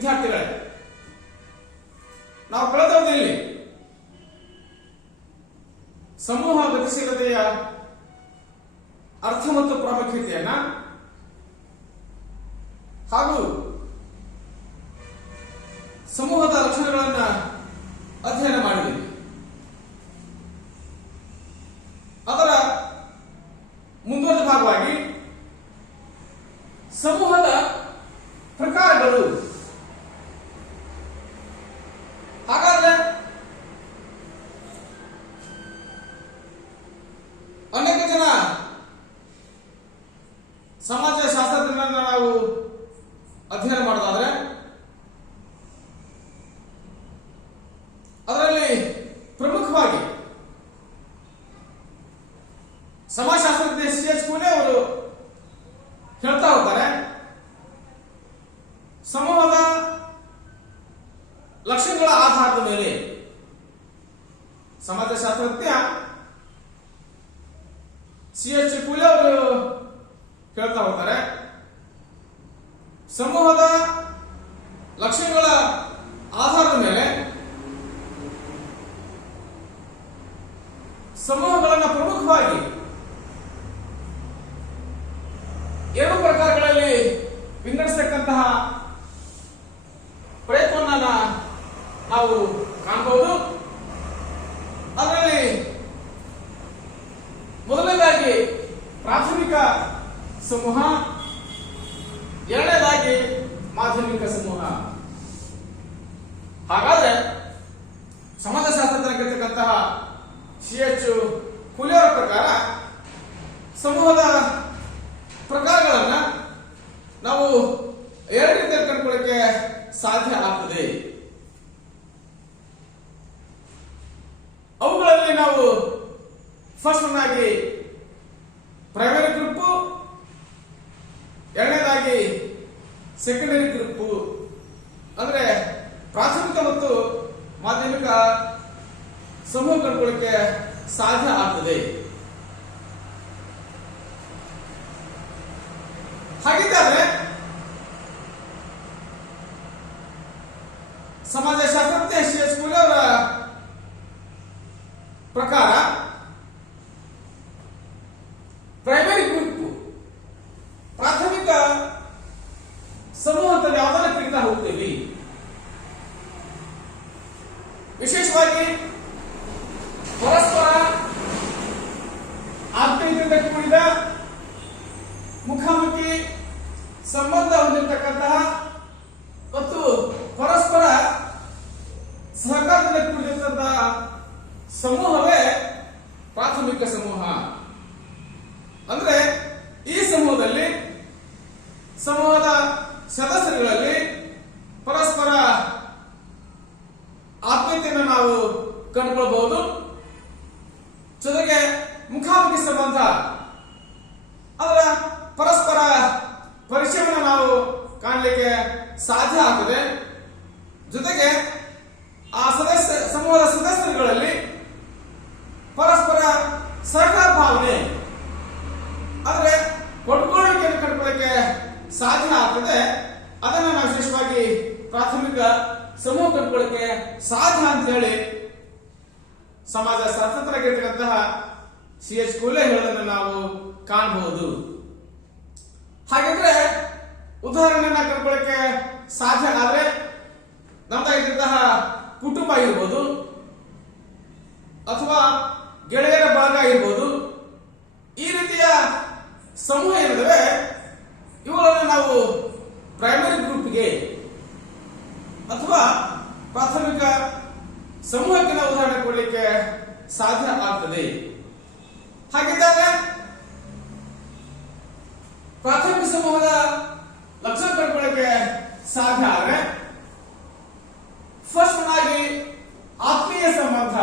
ವಿದ್ಯಾರ್ಥಿಗಳೇ, ನಾವು ಕಳೆದ ಅವಧಿಯಲ್ಲಿ ಸಮೂಹ ಗತಿಶೀಲತೆಯ ಅರ್ಥ ಮತ್ತು ಪ್ರಾಮುಖ್ಯತೆಯನ್ನ ಹಾಗೂ ಸಮೂಹದ ಲಕ್ಷಣಗಳನ್ನು ಅಧ್ಯಯನ ಮಾಡಿದ್ದೀವಿ. ಅದರ ಮುಂದುವರೆದ ಭಾಗವಾಗಿ ಸಮೂಹದ ಪ್ರಕಾರಗಳು. ಹಾಗಾದ್ರೆ ಅನೇಕ ಜನ ಸಮಾಜಶಾಸ್ತ್ರಜ್ಞರನ್ನ ನಾವು ಅಧ್ಯಯನ ಮಾಡೋದಾದ್ರೆ ಅದರಲ್ಲಿ ಪ್ರಮುಖವಾಗಿ ಸಮಾಜಶಾಸ್ತ್ರಜ್ಞ C.H. ಕೂಲೆ ಅವರು ಹೇಳ್ತಾ ಹೋಗ್ತಾರೆ, ಸಮೂಹದ ಲಕ್ಷಣಗಳ ಆಧಾರದ ಮೇಲೆ ಸಮಾಜಶಾಸ್ತ್ರಜ್ಞ C.H. ಕೂಲೆ ಅವರು ಹೇಳ್ತಾ ಹೋಗ್ತಾರೆ, ಸಮೂಹದ ಲಕ್ಷಣಗಳ ಆಧಾರದ ಮೇಲೆ ಸಮೂಹಗಳನ್ನು ಪ್ರಮುಖವಾಗಿ ಎರಡು ಪ್ರಕಾರಗಳಲ್ಲಿ ವಿಂಗಡಿಸತಕ್ಕಂತಹ ಪ್ರಯತ್ನವನ್ನ ನಾವು ಕಾಣಬಹುದು. ಅದರಲ್ಲಿ ಮೊದಲನೇದಾಗಿ ಪ್ರಾಥಮಿಕ ಸಮೂಹ, ಎರಡನೇದಾಗಿ ಮಾಧ್ಯಮಿಕ ಸಮೂಹ. ಹಾಗಾದ್ರೆ ಸಮಾಜಶಾಸ್ತ್ರಜ್ಞರಾಗಿರ್ತಕ್ಕಂತಹ C.H. ಕೂಲೆ ಅವರ ಪ್ರಕಾರ ಸಮೂಹದ ಪ್ರಕಾರಗಳನ್ನ ನಾವು ಎರಡು ರೀತಿಯಲ್ಲಿ ಕಂಡುಕೊಳ್ಳಕ್ಕೆ ಸಾಧ್ಯ ಆಗ್ತದೆ. ಅವುಗಳಲ್ಲಿ ನಾವು ಫಸ್ಟ್ ಆಗಿ ಪ್ರೈಮರಿ ಗ್ರೂಪ್, ಎರಡನೇದಾಗಿ ಸೆಕೆಂಡರಿ ಗ್ರೂಪ್, ಅಂದ್ರೆ ಪ್ರಾಥಮಿಕ ಮತ್ತು ಮಾಧ್ಯಮಿಕ ಸಮೂಹ ಕಂಡುಕೊಳ್ಳಕ್ಕೆ ಸಾಧ್ಯ ಆಗ್ತದೆ. ಹಾಗಿದ್ದರೆ ಸಮಾಜಶಾಸ್ತ್ರಜ್ಞ C.H. ಕೂಲೆ ಅವರ ಪ್ರಕಾರ ಪ್ರೈಮರಿ ಗ್ರೂಪ್ ಪ್ರಾಥಮಿಕ ಸಮೂಹ ಅಂತ ಯಾವುದನ್ನ ಕರೀತಾ ಹೋಗ್ತೀವಿ. ವಿಶೇಷವಾಗಿ ಪರಸ್ಪರ ಆತ್ಮೀಯತೆಯಿಂದ ಕೂಡಿದ ಮುಖಾಮುಖಿ ಸಂಬಂಧ ಹೊಂದಿರತಕ್ಕಂತಹ ಮತ್ತು ಪರಸ್ಪರ ಸಹಕಾರದಿಂದ ಕೂಡಿದಂತಹ ಸಮೂಹವೇ ಪ್ರಾಥಮಿಕ ಸಮೂಹ. ಅಂದ್ರೆ ಈ ಸಮೂಹದಲ್ಲಿ ಸಮೂಹದ ಸದಸ್ಯರುಗಳಲ್ಲಿ ಪರಸ್ಪರ ಆತ್ಮೀಯತೆಯನ್ನು ನಾವು ಕಂಡುಕೊಳ್ಳಬಹುದು. ಜೊತೆಗೆ ಮುಖಾಮುಖಿ ಸಂಬಂಧ, ಅದರ ಪರಸ್ಪರ ಪರಿಚಯವನ್ನು ನಾವು ಕಾಣಲಿಕ್ಕೆ ಸಾಧ್ಯ ಆಗ್ತದೆ. ಜೊತೆಗೆ ಆ ಸಮೂಹದ ಸದಸ್ಯರುಗಳಲ್ಲಿ ಪರಸ್ಪರ ಸಹಕಾರ ಭಾವನೆ, ಅಂದ್ರೆ ಕೊಟ್ಕೊಳ್ಳಿಕೆಯನ್ನು ಕಂಡುಕೊಳ್ಳಕ್ಕೆ ಸಾಧ್ಯ ಆಗ್ತದೆ. ಅದನ್ನು ನಾವು ವಿಶೇಷವಾಗಿ ಪ್ರಾಥಮಿಕ ಸಮೂಹ ಕಂಡುಕೊಳ್ಳಕ್ಕೆ ಸಾಧ್ಯ ಅಂತ ಹೇಳಿ ಸಮಾಜಶಾಸ್ತ್ರಜ್ಞರಾಗಿರ್ತಕ್ಕಂತಹ C.H. ಕೂಲೆ ಹೇಳೋದನ್ನು ನಾವು ಕಾಣಬಹುದು. ಹಾಗಿದ್ರೆ ಉದಾಹರಣೆಯನ್ನ ಕಂಡುಕೊಳ್ಳಕ್ಕೆ ಸಾಧ್ಯ ಆದ್ರೆ ನಮ್ದಾಗಿದ್ದಂತಹ ಕುಟುಂಬ ಇರ್ಬೋದು ಅಥವಾ ಗೆಳೆಯರ ಭಾಗ ಇರ್ಬೋದು. ಈ ರೀತಿಯ ಸಮೂಹ ಏನಿದೆ ಇವುಗಳನ್ನು ನಾವು ಪ್ರೈಮರಿ ಗ್ರೂಪ್ಗೆ ಅಥವಾ ಪ್ರಾಥಮಿಕ ಸಮೂಹಕ್ಕೆ ನಾವು ಉದಾಹರಣೆ ಕೊಡಲಿಕ್ಕೆ ಸಾಧ್ಯ ಆಗ್ತದೆ. ಹಾಗಿದ್ದಾಗ ಪ್ರಾಥಮಿಕ ಸಮೂಹದ ಲಕ್ಷಣ ಕಂಡುಕೊಳ್ಳಕ್ಕೆ ಸಾಧ್ಯ ಆದರೆ ಫಸ್ಟ್ ಆಗಿ ಆತ್ಮೀಯ ಸಂಬಂಧ.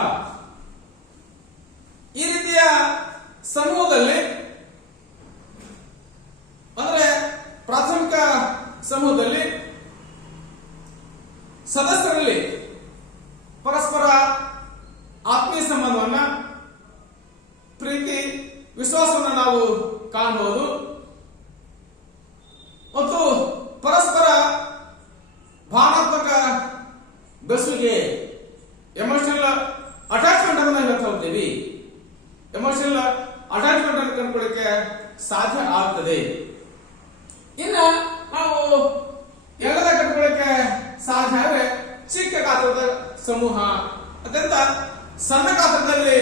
ಈ ರೀತಿಯ ಸಮೂಹದಲ್ಲಿ ಅಂದ್ರೆ ಪ್ರಾಥಮಿಕ ಸಮೂಹದಲ್ಲಿ ಸದಸ್ಯರಲ್ಲಿ ಪರಸ್ಪರ ಆತ್ಮೀಯ ಸಂಬಂಧವನ್ನ, ಪ್ರೀತಿ, ವಿಶ್ವಾಸವನ್ನು ನಾವು ಕಾಣಬಹುದು. ಮತ್ತು ಪರಸ್ಪರ ಭಾವನೆ ಅಟ್ಯಾಚ್ಮೆಂಟ್ ಅನ್ನು ಕಂಡುಕೊಳ್ಳಿಕ್ಕೆ ಸಾಧ್ಯ ಆಗ್ತದೆ. ಇನ್ನು ನಾವು ಎಲ್ಲದ ಕಂಡುಕೊಳ್ಳಿಕ್ಕೆ ಸಾಧ್ಯ ಅಂದ್ರೆ ಚಿಕ್ಕ ಗಾತ್ರದ ಸಮೂಹ, ಅತ್ಯಂತ ಸಣ್ಣ ಗಾತ್ರದಲ್ಲಿ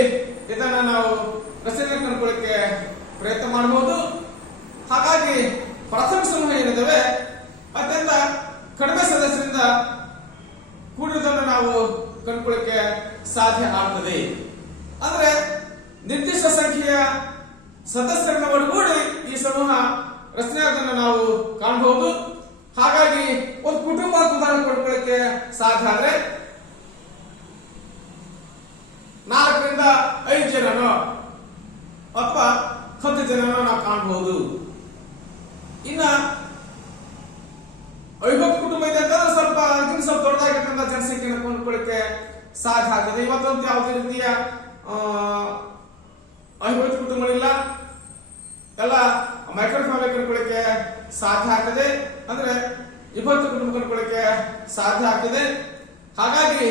ಇದನ್ನ ನಾವು ರಚನೆ ಕಂಡುಕೊಳ್ಳಿಕ್ಕೆ ಪ್ರಯತ್ನ ಮಾಡಬಹುದು. ಹಾಗಾಗಿ ಪ್ರಾಥಮಿಕ ಸಮೂಹ ಏನಿದಾವೆ ಅತ್ಯಂತ ಕಡಿಮೆ ಸದಸ್ಯರಿಂದ ಕೂಡಿರುವುದನ್ನು ನಾವು ಕಂಡುಕೊಳ್ಳಿಕ್ಕೆ ಸಾಧ್ಯ ಆಗ್ತದೆ. ಅಂದ್ರೆ ನಿರ್ದಿಷ್ಟ ಸಂಖ್ಯೆಯ ಸದಸ್ಯರನ್ನು ಒಳಗೂಡಿ ಈ ಸಮೂಹ ರಚನೆ ಆಗೋದನ್ನು ನಾವು ಕಾಣಬಹುದು. ಹಾಗಾಗಿ ಒಂದು ಕುಟುಂಬ ಉದಾಹರಣೆ ಕಂಡುಕೊಳ್ಳಿಕ್ಕೆ ಸಾಧ್ಯ ಆದ್ರೆ 4 ರಿಂದ 5 ಜನನೋ ಅಥವಾ 10 ಜನನೋ ನಾವು ಕಾಣಬಹುದು. ಇನ್ನ ಅವಿಭಕ್ತ ಕುಟುಂಬ ಇದೆ ಅಂತಂದ್ರೆ ಸ್ವಲ್ಪ ದೊಡ್ಡದಾಗಿರ್ತಕ್ಕಂಥ ಜನಸಂಖ್ಯೆಯನ್ನು ಕೊಂಡ್ಕೊಳ್ಳಿಕ್ಕೆ ಸಾಧ್ಯ ಆಗ್ತದೆ. ಇವತ್ತಂತೂ ಯಾವುದೇ ರೀತಿಯ ಅವಿಭಕ್ತ ಕುಟುಂಬಗಳಿಲ್ಲ, ಎಲ್ಲ ಮೈಕ್ರೋ ಫ್ಯಾಮಿಲಿ ಕೊಂಡ್ಕೊಳ್ಳಿಕ್ಕೆ ಸಾಧ್ಯ ಆಗ್ತದೆ. ಅಂದ್ರೆ ವಿಭಕ್ತ ಕುಟುಂಬ ಕೊಂಡ್ಕೊಳ್ಳಿಕ್ಕೆ ಸಾಧ್ಯ ಆಗ್ತದೆ. ಹಾಗಾಗಿ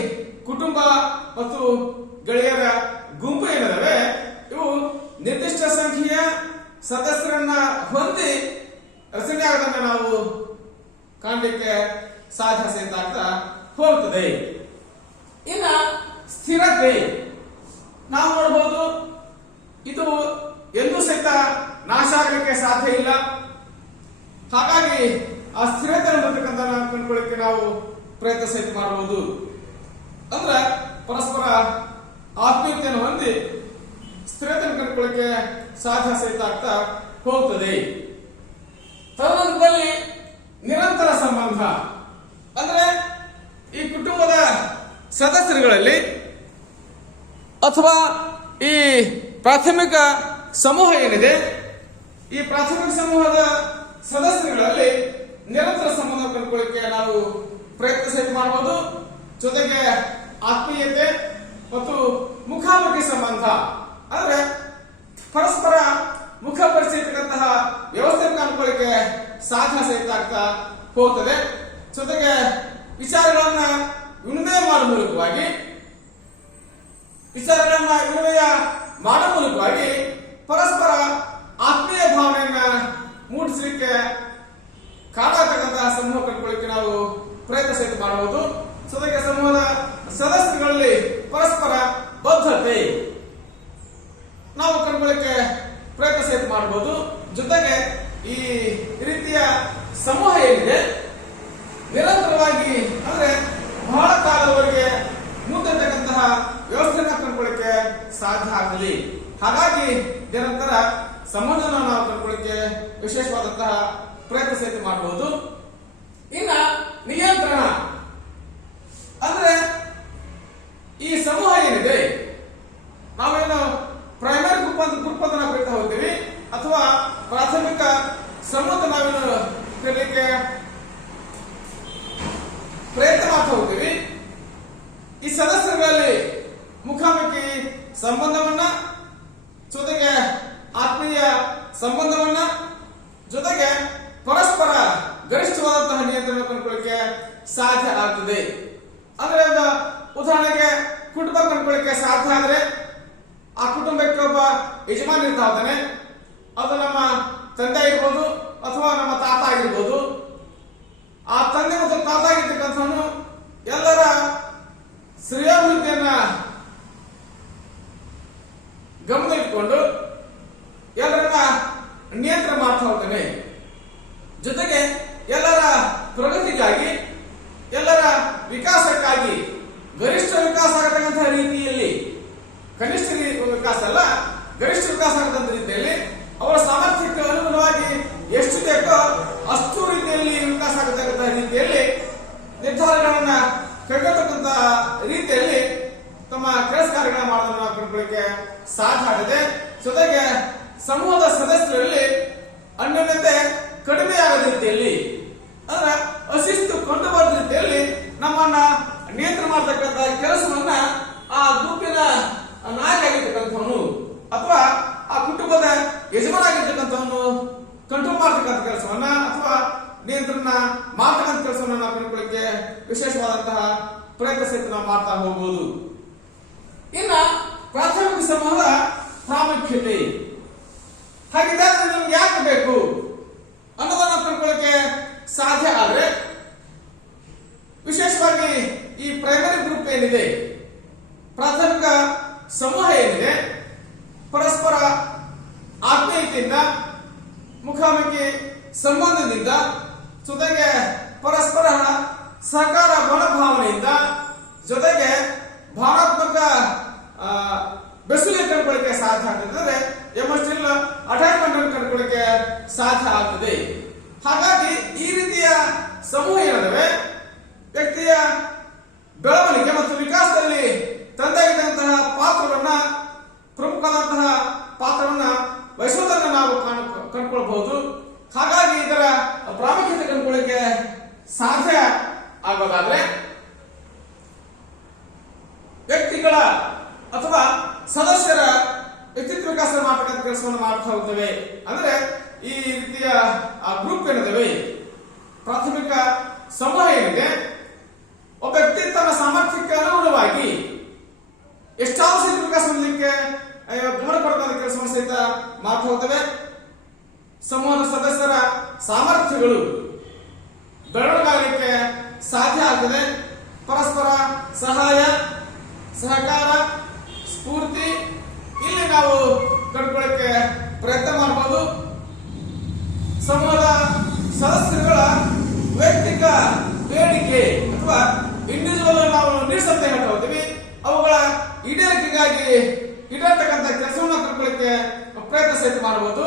ಕುಟುಂಬ ಮತ್ತು ಗೆಳೆಯರ ಗುಂಪು ಏನಿದಾವೆ ಇವು ನಿರ್ದಿಷ್ಟ ಸಂಖ್ಯೆಯ ಸದಸ್ಯರನ್ನ ಹೊಂದಿ ರಚನೆ ಆಗೋದನ್ನ ನಾವು ಕಾಣಲಿಕ್ಕೆ ಸಾಧ್ಯ ಸಹಿತ ಆಗ್ತಾ ಹೋಗ್ತದೆ. ಇನ್ನ ಸ್ಥಿರತೆ ನಾವು ನೋಡಬಹುದು, ಇದು ಎಂದೂ ಸಹಿತ ನಾಶ ಆಗಲಿಕ್ಕೆ ಸಾಧ್ಯ ಇಲ್ಲ. ಹಾಗಾಗಿ ಆ ಸ್ಥಿರತೆ ಅನ್ನತಕ್ಕಂಥ ಕಂಡುಕೊಳ್ಳಿಕ್ಕೆ ನಾವು ಪ್ರಯತ್ನ ಸಹಿತ ಮಾಡಬಹುದು. ಅಂದ್ರೆ ಪರಸ್ಪರ ಆತ್ಮೀಯತೆಯನ್ನು ಹೊಂದಿ ಸ್ಥಿರತೆಯನ್ನು ಕಂಡುಕೊಳ್ಳಿಕ್ಕೆ ಸಾಧ್ಯ ಸಹಿತ ಆಗ್ತಾ ಹೋಗ್ತದೆ. ತದನಂತರದಲ್ಲಿ ನಿರಂತರ ಸಂಬಂಧ ಅಂದ್ರೆ ಈ ಕುಟುಂಬದ ಸದಸ್ಯರುಗಳಲ್ಲಿ ಅಥವಾ ಈ ಪ್ರಾಥಮಿಕ ಸಮೂಹ ಏನಿದೆ ಈ ಪ್ರಾಥಮಿಕ ಸಮೂಹದ ಸದಸ್ಯರುಗಳಲ್ಲಿ ನಿರಂತರ ಸಂಬಂಧ ಕಂಡುಕೊಳ್ಳಿಕ್ಕೆ ನಾವು ಪ್ರಯತ್ನ ಸಹಿತ ಮಾಡಬಹುದು. ಜೊತೆಗೆ ಆತ್ಮೀಯತೆ ಮತ್ತು ಮುಖಾಮುಖಿ ಸಂಬಂಧ ಅಂದ್ರೆ ಪರಸ್ಪರ ಮುಖ ಪರಿಚಯಿಸತಕ್ಕಂತಹ ವ್ಯವಸ್ಥೆ ಕಂಡುಕೊಳ್ಳಿಕ್ಕೆ ಸಾಧ್ಯ ಸಹಿತ ಆಗ್ತಾ ಹೋಗ್ತದೆ. ಜೊತೆಗೆ ವಿಚಾರಗಳನ್ನ ವಿನಿಮಯ ಮಾಡುವ ಮೂಲಕವಾಗಿ ಪರಸ್ಪರ ಆತ್ಮೀಯ ಭಾವನೆಯನ್ನ ಮೂಡಿಸಲಿಕ್ಕೆ ಕಾಣತಕ್ಕಂತಹ ಸಮೂಹ ಕಂಡುಕೊಳ್ಳಿಕ್ಕೆ ನಾವು ಪ್ರಯತ್ನ ಸಹಿತ ಮಾಡಬಹುದು. ಜೊತೆಗೆ ಸಮೂಹದ ಸದಸ್ಯರಲ್ಲಿ ಪರಸ್ಪರ ಬದ್ಧತೆ ನಾವು ಕಂಡುಕೊಳ್ಳಿಕ್ಕೆ ಪ್ರಯತ್ನ ಸಹಿತ ಮಾಡಬಹುದು. ಜೊತೆಗೆ ಈ ರೀತಿಯ ಸಮೂಹ ಏನಿದೆ ನಿರಂತರವಾಗಿ ಅಂದ್ರೆ ಬಹಳ ಕಾಲದವರೆಗೆ ಮುಂದಿರತಕ್ಕಂತಹ ವ್ಯವಸ್ಥೆಯನ್ನು ಕಂಡುಕೊಳ್ಳಿಕ್ಕೆ ಸಾಧ್ಯ ಆಗಲಿ. ಹಾಗಾಗಿ ನಿರಂತರ ಸಂಬಂಧನ ನಾವು ಕಂಡುಕೊಳ್ಳಿಕ್ಕೆ ವಿಶೇಷವಾದಂತಹ ಪ್ರಯತ್ನ ಸಹಿತ ಮಾಡಬಹುದು. ಇನ್ನ ನಿಯಂತ್ರಣ ಅಂದ್ರೆ ಈ ಸಮೂಹ ಏನಿದೆ ನಾವೇನು ಪ್ರೈಮರಿ ಗ್ರೂಪ್ ಅಂತ ನಾವು ಕರಿತಾ ಹೋಗ್ತೀವಿ ಅಥವಾ ಪ್ರಾಥಮಿಕ ಸಮೂಹ ನಾವೇನು ಕರೀಲಿಕ್ಕೆ ಪ್ರಯತ್ನ ಮಾಡ್ತಾ ಹೋಗ್ತೀವಿ. ಈ ಸದಸ್ಯರಲ್ಲಿ ಮುಖಾಮುಖಿ ಸಂಬಂಧವನ್ನ ಜೊತೆಗೆ ಆತ್ಮೀಯ ಸಂಬಂಧವನ್ನ ಜೊತೆಗೆ ಪರಸ್ಪರ ಗರಿಷ್ಠವಾದಂತಹ ನಿಯಂತ್ರಣ ಕಂಡುಕೊಳ್ಳಿಕ್ಕೆ ಸಾಧ್ಯ ಆಗ್ತದೆ. ಅಂದ್ರೆ ಒಂದು ಉದಾಹರಣೆಗೆ ಕುಟುಂಬ ಕಂಡುಕೊಳ್ಳಿಕ್ಕೆ ಸಾಧ್ಯ ಆದ್ರೆ ಆ ಕುಟುಂಬಕ್ಕೆ ಒಬ್ಬ ಯಜಮಾನ ಇರ್ತಾ ಹೋಗ್ತಾನೆ. ಅದು ನಮ್ಮ ತಂದೆ ಆಗಿರ್ಬೋದು ಅಥವಾ ನಮ್ಮ ತಾತ ಆಗಿರ್ಬೋದು. ಆ ತಂದೆ ಮತ್ತು ತಾತ ಆಗಿರ್ತಕ್ಕಂಥವನು ಎಲ್ಲರ ಶ್ರೇಯೋಭಿವೃದ್ಧಿಯನ್ನ ಗಮನ ಇಟ್ಕೊಂಡು ಎಲ್ಲರನ್ನ ನಿಯಂತ್ರಣ ಮಾಡ್ತಾ ಹೋಗ್ತಾನೆ. ಜೊತೆಗೆ ಎಲ್ಲರ ಪ್ರಗತಿಗಾಗಿ ಎಲ್ಲರ ವಿಕಾಸಕ್ಕಾಗಿ ಗರಿಷ್ಠ ವಿಕಾಸ ಆಗತಕ್ಕಂತಹ ರೀತಿಯಲ್ಲಿ ಕನಿಷ್ಠ ವಿಕಾಸ ಅಲ್ಲ ಗರಿಷ್ಠ ವಿಕಾಸ ಆಗತಕ್ಕಂಥ ರೀತಿಯಲ್ಲಿ ಅವರ ಸಾಮರ್ಥ್ಯಕ್ಕೆ ಅನುಗುಣವಾಗಿ ಎಷ್ಟು ಬೇಕೋ ಅಷ್ಟು ರೀತಿಯಲ್ಲಿ ವಿಕಾಸ ಆಗತಕ್ಕಂತಹ ರೀತಿಯಲ್ಲಿ ನಿರ್ಧಾರಗಳನ್ನ ಕೈಗೊಳ್ಳತಕ್ಕಂತ ರೀತಿಯಲ್ಲಿ ತಮ್ಮ ಕೆಲಸ ಕಾರ್ಯಗಳನ್ನ ಮಾಡೋದನ್ನ ನಾವು ಕಂಡುಕೊಳ್ಳಿಕ್ಕೆ ಸಾಧ್ಯ ಆಗಿದೆ. ಜೊತೆಗೆ ಸಮೂಹದ ಸದಸ್ಯರಲ್ಲಿ ಅನ್ಯೋನ್ಯತೆ ಕಡಿಮೆಯಾಗದ ರೀತಿಯಲ್ಲಿ ಅಂದ್ರೆ ಅಶಿಸ್ತು ಕಂಡು ಬರದ ರೀತಿಯಲ್ಲಿ ನಮ್ಮನ್ನ ನಿಯಂತ್ರಣ ಮಾಡತಕ್ಕಂತ ಕೆಲಸವನ್ನ ಆ ಗುಂಪಿನ ನಾಯಕ ಆಗಿರ್ತಕ್ಕಂಥವನು ಅಥವಾ ಆ ಕುಟುಂಬದ ಯಜಮಾನ ಆಗಿರ್ತಕ್ಕಂಥವನು ಕಂಟ್ರೋಲ್ ಮಾಡತಕ್ಕಂಥ ಕೆಲಸವನ್ನ ಅಥವಾ ನಿಯಂತ್ರಣ ಮಾಡತಕ್ಕಂಥ ಕೆಲಸವನ್ನ ನಾವು ಕಂಡುಕೊಳ್ಳಿಕ್ಕೆ ವಿಶೇಷವಾದಂತಹ ಪ್ರಯತ್ನ ಸಹಿತ ನಾವು ಮಾಡ್ತಾ ಹೋಗಬಹುದು. ಇನ್ನ ಪ್ರಾಥಮಿಕ ಸಮೂಹದ ಪ್ರಾಮುಖ್ಯತೆ ಹಾಗಿದ್ದಾಗ ನಿಮ್ಗೆ ಯಾಕೆ ಬೇಕು ಅನ್ನೋದನ್ನ ತಿಳ್ಕೊಳ್ಳಿಕ್ಕೆ ಸಾಧ್ಯ ಆದ್ರೆ, ವಿಶೇಷವಾಗಿ ಈ ಪ್ರೈಮರಿ ಗ್ರೂಪ್ ಏನಿದೆ, ಪ್ರಾಥಮಿಕ ಸಮೂಹ ಏನಿದೆ, ಪರಸ್ಪರ ಆತ್ಮೀಯತೆಯಿಂದ, ಮುಖಾಮುಖಿ ಸಂಬಂಧದಿಂದ, ಜೊತೆಗೆ ಪರಸ್ಪರ ಸಹಕಾರ ಮನೋಭಾವನೆಯಿಂದ, ಜೊತೆಗೆ ಭಾವನಾತ್ಮಕ ಬೆಸುಗೆ ಕಂಡುಕೊಳ್ಳಿಕ್ಕೆ ಸಾಧ್ಯ ಆಗ್ತದೆ, ಎಮೋಷನಲ್ ಅಟ್ಯಾಚ್ಮೆಂಟ್ ಅನ್ನು ಕಂಡುಕೊಳ್ಳಿಕ್ಕೆ ಸಾಧ್ಯ ಆಗ್ತದೆ. ಹಾಗಾಗಿ ಈ ರೀತಿಯ ಸಮೂಹ ಏನಿದೆ ವ್ಯಕ್ತಿಯ ಬೆಳವಣಿಗೆ ಮತ್ತು ವಿಕಾಸದಲ್ಲಿ ತಂದೆಯಾಗಿದ್ದಂತಹ ಪಾತ್ರವನ್ನ, ಪ್ರಮುಖವಾದಂತಹ ಪಾತ್ರವನ್ನ ವಹಿಸುವುದನ್ನು ನಾವು ಕಂಡುಕೊಳ್ಳಬಹುದು. ಹಾಗಾಗಿ ಇದರ ಪ್ರಾಮುಖ್ಯತೆ ಕಂಡುಕೊಳ್ಳಿಕ್ಕೆ ಸಾಧ್ಯ ಆಗೋದಾದ್ರೆ, ವ್ಯಕ್ತಿಗಳ ಅಥವಾ ಸದಸ್ಯರ ವ್ಯಕ್ತಿತ್ವ ವಿಕಾಸ ಮಾಡತಕ್ಕಂಥ ಕೆಲಸವನ್ನು ಮಾಡ್ತಾ ಹೋಗ್ತವೆ. ಅಂದ್ರೆ ಈ ರೀತಿಯ ಗ್ರೂಪ್ ಏನಿದೆ, ಪ್ರಾಥಮಿಕ ಸಮೂಹ ಏನಿದೆ, ಒಬ್ಬ ವ್ಯಕ್ತಿ ತನ್ನ ಸಾಮರ್ಥ್ಯಕ್ಕೆ ಅನುಗುಣವಾಗಿ ಎಷ್ಟಾದರೂ ಸಹಿತ ವಿಕಾಸ ಹೊಂದಲಿಕ್ಕೆ ಗಮನ ಕೊಡತಕ್ಕಂಥ ಕೆಲಸವನ್ನು ಸಹಿತ ಮಾಡ್ತಾ ಹೋಗ್ತವೆ. ಸಮೂಹದ ಸದಸ್ಯರ ಸಾಮರ್ಥ್ಯಗಳು ಬೆಳವಣಿಗೆ ಸಾಧ್ಯ ಆಗ್ತದೆ. ಪರಸ್ಪರ ಸಹಾಯ, ಸಹಕಾರ, ಸ್ಫೂರ್ತಿ ಇಲ್ಲಿ ನಾವು ಕಂಡುಕೊಳ್ಳಕ್ಕೆ ಪ್ರಯತ್ನ ಮಾಡಬಹುದು. ಸಮೂಹದ ಸದಸ್ಯರುಗಳ ವೈಯಕ್ತಿಕ ಬೇಡಿಕೆ ಅಥವಾ ಇಂಡಿವಿಜುವಲ್ ನಾವು ನೀಡ್ಸ್ ಅಂತ ಹೇಳ್ತಾ ಹೋಗ್ತೀವಿ, ಅವುಗಳ ಈಡೇರಿಕೆಗಾಗಿ ಇಡತಕ್ಕಂಥ ಕೆಲಸವನ್ನು ಕಂಡುಕೊಳ್ಳಕ್ಕೆ ಪ್ರಯತ್ನ ಸಹಿತ ಮಾಡಬಹುದು.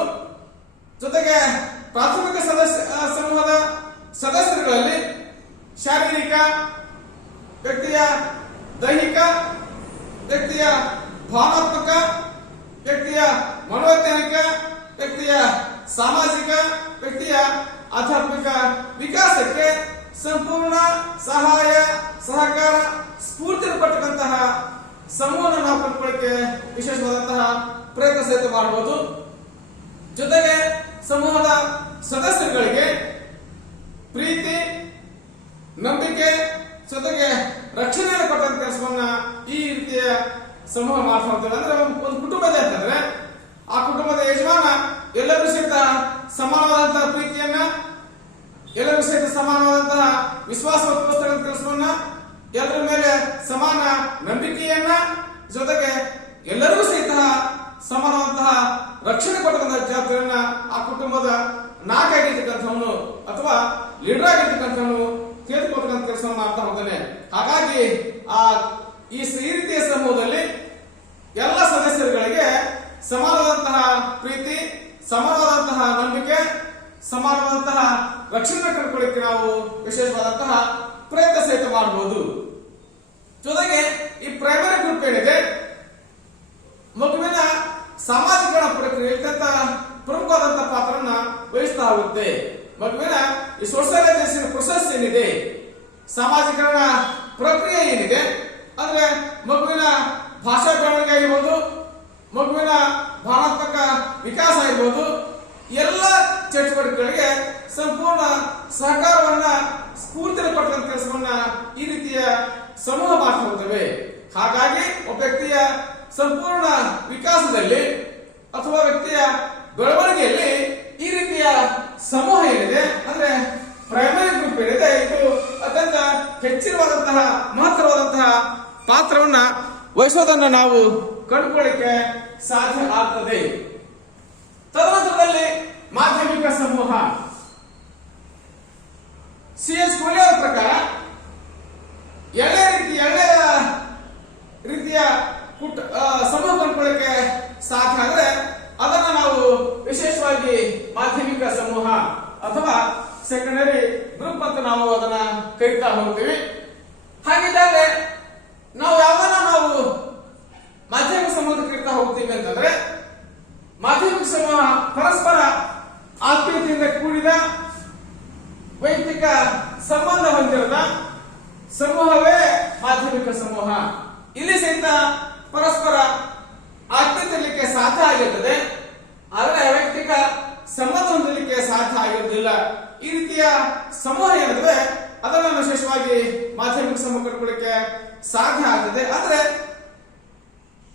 ಜೊತೆಗೆ ಪ್ರಾಥಮಿಕ ಸಮೂಹದ ಸದಸ್ಯರುಗಳಲ್ಲಿ ಶಾರೀರಿಕ, ವ್ಯಕ್ತಿಯ ದೈಹಿಕ, ವ್ಯಕ್ತಿಯ ಭಾವನಾತ್ಮಕ, ವ್ಯಕ್ತಿಯ ಮನೋವೈಜ್ಞಾನಿಕ, ವ್ಯಕ್ತಿಯ ಸಾಮಾಜಿಕ, ವ್ಯಕ್ತಿಯ ಆಧ್ಯಾತ್ಮಿಕ ವಿಕಾಸಕ್ಕೆ ಸಂಪೂರ್ಣ ಸಹಾಯ, ಸಹಕಾರ, ಸ್ಫೂರ್ತಿ ಕೊಟ್ಟಂತಹ ಸಮೂಹವನ್ನು ನಾವು ಕಂಡುಕೊಳ್ಳಕ್ಕೆ ವಿಶೇಷವಾದಂತಹ ಪ್ರಯತ್ನ ಸಹಿತ ಮಾಡಬಹುದು. ಜೊತೆಗೆ ಸಮೂಹದ ಸದಸ್ಯರುಗಳಿಗೆ ಪ್ರೀತಿ, ನಂಬಿಕೆ, ಜೊತೆಗೆ ರಕ್ಷಣೆಯನ್ನು ಕೊಟ್ಟಂತ ಕೆಲಸವನ್ನ ಈ ರೀತಿಯ ಸಮೂಹ ಮಾಡ್ತಾ ಹೋಗ್ತದೆ. ಅಂದ್ರೆ ಒಂದು ಕುಟುಂಬ ಇದೆ ಅಂತಂದ್ರೆ ಆ ಕುಟುಂಬದ ಯಜಮಾನ ಎಲ್ಲರೂ ಸಹಿತ ಸಮಾನವಾದಂತಹ ಪ್ರೀತಿಯನ್ನ, ಎಲ್ಲರೂ ಸಹಿತ ಸಮಾನವಾದಂತಹ ವಿಶ್ವಾಸ ವ್ಯಕ್ತಪಡಿಸ್ತಕ್ಕಂಥ ಕೆಲಸವನ್ನ, ಎಲ್ಲರ ಮೇಲೆ ಸಮಾನ ನಂಬಿಕೆಯನ್ನ, ಜೊತೆಗೆ ಎಲ್ಲರಿಗೂ ಸಹಿತ ಸಮಾನವಾದಂತಹ ರಕ್ಷಣೆ ಕೊಟ್ಟಂತಹ ಜವಾಬ್ದಾರಿಯನ್ನ ಆ ಕುಟುಂಬದ ನಾಯಕ ಆಗಿರ್ತಕ್ಕಂಥವನು ಅಥವಾ ಲೀಡರ್ ಆಗಿರ್ತಕ್ಕಂಥವನು ತೆಗೆದುಕೊಳ್ತಕ್ಕಂಥ ಕೆಲಸವನ್ನು ಮಾಡ್ತಾ ಹೋಗ್ತಾನೆ. ಹಾಗಾಗಿ ಈ ರೀತಿಯ ಸಮೂಹದಲ್ಲಿ ಎಲ್ಲ ಸದಸ್ಯರುಗಳಿಗೆ ಸಮಾನವಾದಂತಹ ಪ್ರೀತಿ, ಸಮಾನವಾದಂತಹ ನಂಬಿಕೆ, ಸಮಾನವಾದಂತಹ ರಕ್ಷಣೆ ಕಂಡುಕೊಳ್ಳಿಕ್ಕೆ ನಾವು ವಿಶೇಷವಾದಂತಹ ಪ್ರಯತ್ನ ಸಹಿತ ಮಾಡಬಹುದು. ಜೊತೆಗೆ ಈ ಪ್ರೈಮರಿ ಗ್ರೂಪ್ ಏನಿದೆ, ಮಗುವಿನ ಸಾಮಾಜಿಕರಣ ಪ್ರಕ್ರಿಯೆ ಪ್ರಮುಖವಾದಂತಹ ಪಾತ್ರವನ್ನ ವಹಿಸ್ತಾ ಹೋಗುತ್ತೆ. ಮಗುವಿನ ಈ ಸೋಷಿಯಲೈಸೇಷನ್ ಪ್ರೊಸೆಸ್ ಏನಿದೆ, ಸಾಮಾಜಿಕರಣ ಪ್ರಕ್ರಿಯೆ ಏನಿದೆ, ಅಂದ್ರೆ ಮಗುವಿನ ಭಾಷಾ ಬೆಳವಣಿಗೆ ಆಗಿರ್ಬೋದು, ಮಗುವಿನ ಭಾವನಾತ್ಮಕ ವಿಕಾಸ ಆಗಿರ್ಬೋದು, ಎಲ್ಲ ಚಟುವಟಿಕೆಗಳಿಗೆ ಸಂಪೂರ್ಣ ಸಹಕಾರವನ್ನ, ಸ್ಫೂರ್ತಿ ಕೊಟ್ಟಂತ ಕೆಲಸವನ್ನ ಈ ರೀತಿಯ ಸಮೂಹ ಮಾಡ್ತಾ ಹೋಗ್ತವೆ. ಹಾಗಾಗಿ ಒಬ್ಬ ವ್ಯಕ್ತಿಯ ಸಂಪೂರ್ಣ ವಿಕಾಸದಲ್ಲಿ ಅಥವಾ ವ್ಯಕ್ತಿಯ ಬೆಳವಣಿಗೆಯಲ್ಲಿ ಈ ರೀತಿಯ ಸಮೂಹ ಏನಿದೆ, ಅಂದ್ರೆ ಪ್ರೈಮರಿ ಗ್ರೂಪ್ ಏನಿದೆ, ಇದು ಅತ್ಯಂತ ಹೆಚ್ಚಿನವಾದಂತಹ ಮಹತ್ತರವಾದಂತಹ ಪಾತ್ರವನ್ನ ವಹಿಸೋದನ್ನ ನಾವು ಕಂಡುಕೊಳ್ಳಿಕ್ಕೆ ಸಾಧ್ಯ ಆಗ್ತದೆ. ತದನಂತರದಲ್ಲಿ ಮಾಧ್ಯಮಿಕ ಸಮೂಹ. C.S. ಕೊಹ್ಲಿ ಅವರ ಪ್ರಕಾರ ಎಳೆಯ ರೀತಿಯ ಸಮೂಹ ಕಂಡುಕೊಳ್ಳಿಕ್ಕೆ ಸಾಧ್ಯ ಆದ್ರೆ ಅದನ್ನ ನಾವು ವಿಶೇಷವಾಗಿ ಮಾಧ್ಯಮಿಕ ಸಮೂಹ ಅಥವಾ ಸೆಕೆಂಡರಿ ಗ್ರೂಪ್ ಅಂತ ನಾವು ಅದನ್ನ ಕರೀತಾ ಹೋಗ್ತೀವಿ. ಹಾಗಿದ್ದಾಗ ನಾವು ಮಾಧ್ಯಮಿಕ ಸಮೂಹದ ಕರೀತಾ ಹೋಗ್ತೀವಿ ಅಂತಂದ್ರೆ, ಮಾಧ್ಯಮಿಕ ಸಮೂಹ ಪರಸ್ಪರ ಆತ್ಮೀಯತೆಯಿಂದ ಕೂಡಿದ, ವೈಯಕ್ತಿಕ ಸಂಬಂಧ ಹೊಂದಿರದ ಸಮೂಹವೇ ಮಾಧ್ಯಮಿಕ ಸಮೂಹ. ಇಲ್ಲಿ ಸಹಿತ ಪರಸ್ಪರ ಆತ್ಮೀಯತೆಯಲ್ಲಿಕ್ಕೆ ಸಾಧ್ಯ ಆಗಿರುತ್ತದೆ, ಆದರೆ ವೈಯಕ್ತಿಕ ಸಂಬಂಧ ಹೊಂದಲಿಕ್ಕೆ ಸಾಧ್ಯ ಆಗಿರುವುದಿಲ್ಲ. ಈ ರೀತಿಯ ಸಮೂಹ ಏನಿದೆ ಅದನ್ನು ವಿಶೇಷವಾಗಿ ಮಾಧ್ಯಮಿಕ ಸಮೂಹ ಕಂಡುಕೊಳ್ಳಿಕ್ಕೆ ಸಾಧ್ಯ ಆಗ್ತದೆ. ಆದರೆ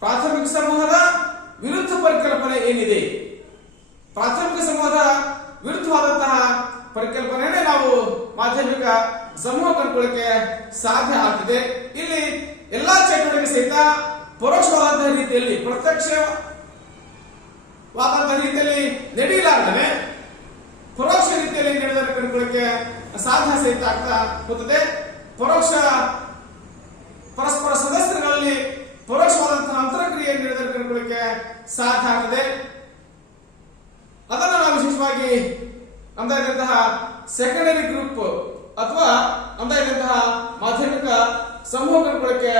ಪ್ರಾಥಮಿಕ ಸಮೂಹದ ವಿರುದ್ಧ ಪರಿಕಲ್ಪನೆ ಏನಿದೆ, ಪರಿಕಲ್ಪನೆಯೇ ನಾವು ಮಾಧ್ಯಮಿಕ ಸಮೂಹ ಕಂಡುಕೊಳ್ಳಕ್ಕೆ ಸಾಧ್ಯ ಆಗ್ತದೆ. ಇಲ್ಲಿ ಎಲ್ಲಾ ಚಟುವಟಿಕೆ ಸಹಿತ ಪರೋಕ್ಷವಾದಂತಹ ರೀತಿಯಲ್ಲಿ, ಪ್ರತ್ಯಕ್ಷವಾದಂತಹ ರೀತಿಯಲ್ಲಿ ನಡೆಯಲಾಗದೆ ಪರೋಕ್ಷ ರೀತಿಯಲ್ಲಿ ನಡೆದರೆ ಕಂಡುಕೊಳ್ಳಕ್ಕೆ ಸಾಧ್ಯ ಸಹಿತ ಆಗ್ತಾ ಹೋಗುತ್ತದೆ. ಪರಸ್ಪರ ಸದಸ್ಯರಲ್ಲಿ ಪರೋಕ್ಷವಾದಂತಹ ಅಂತರಕ್ರಿಯೆ ನಡೆದರೆ ಕಂಡುಕೊಳ್ಳಕ್ಕೆ ಸಾಧ್ಯ ಆಗ್ತದೆ. ಅದನ್ನು ನಾವು ವಿಶೇಷವಾಗಿ ನಮ್ಮದಾಗಿರುವಂತಹ ಸೆಕೆಂಡರಿ ಗ್ರೂಪ್ ಅಥವಾ ನಮ್ಮದಾಗಿರುವಂತಹ ಮಾಧ್ಯಮಿಕ ಸಮೂಹ ಕಂಡುಕೊಳ್ಳಕ್ಕೆ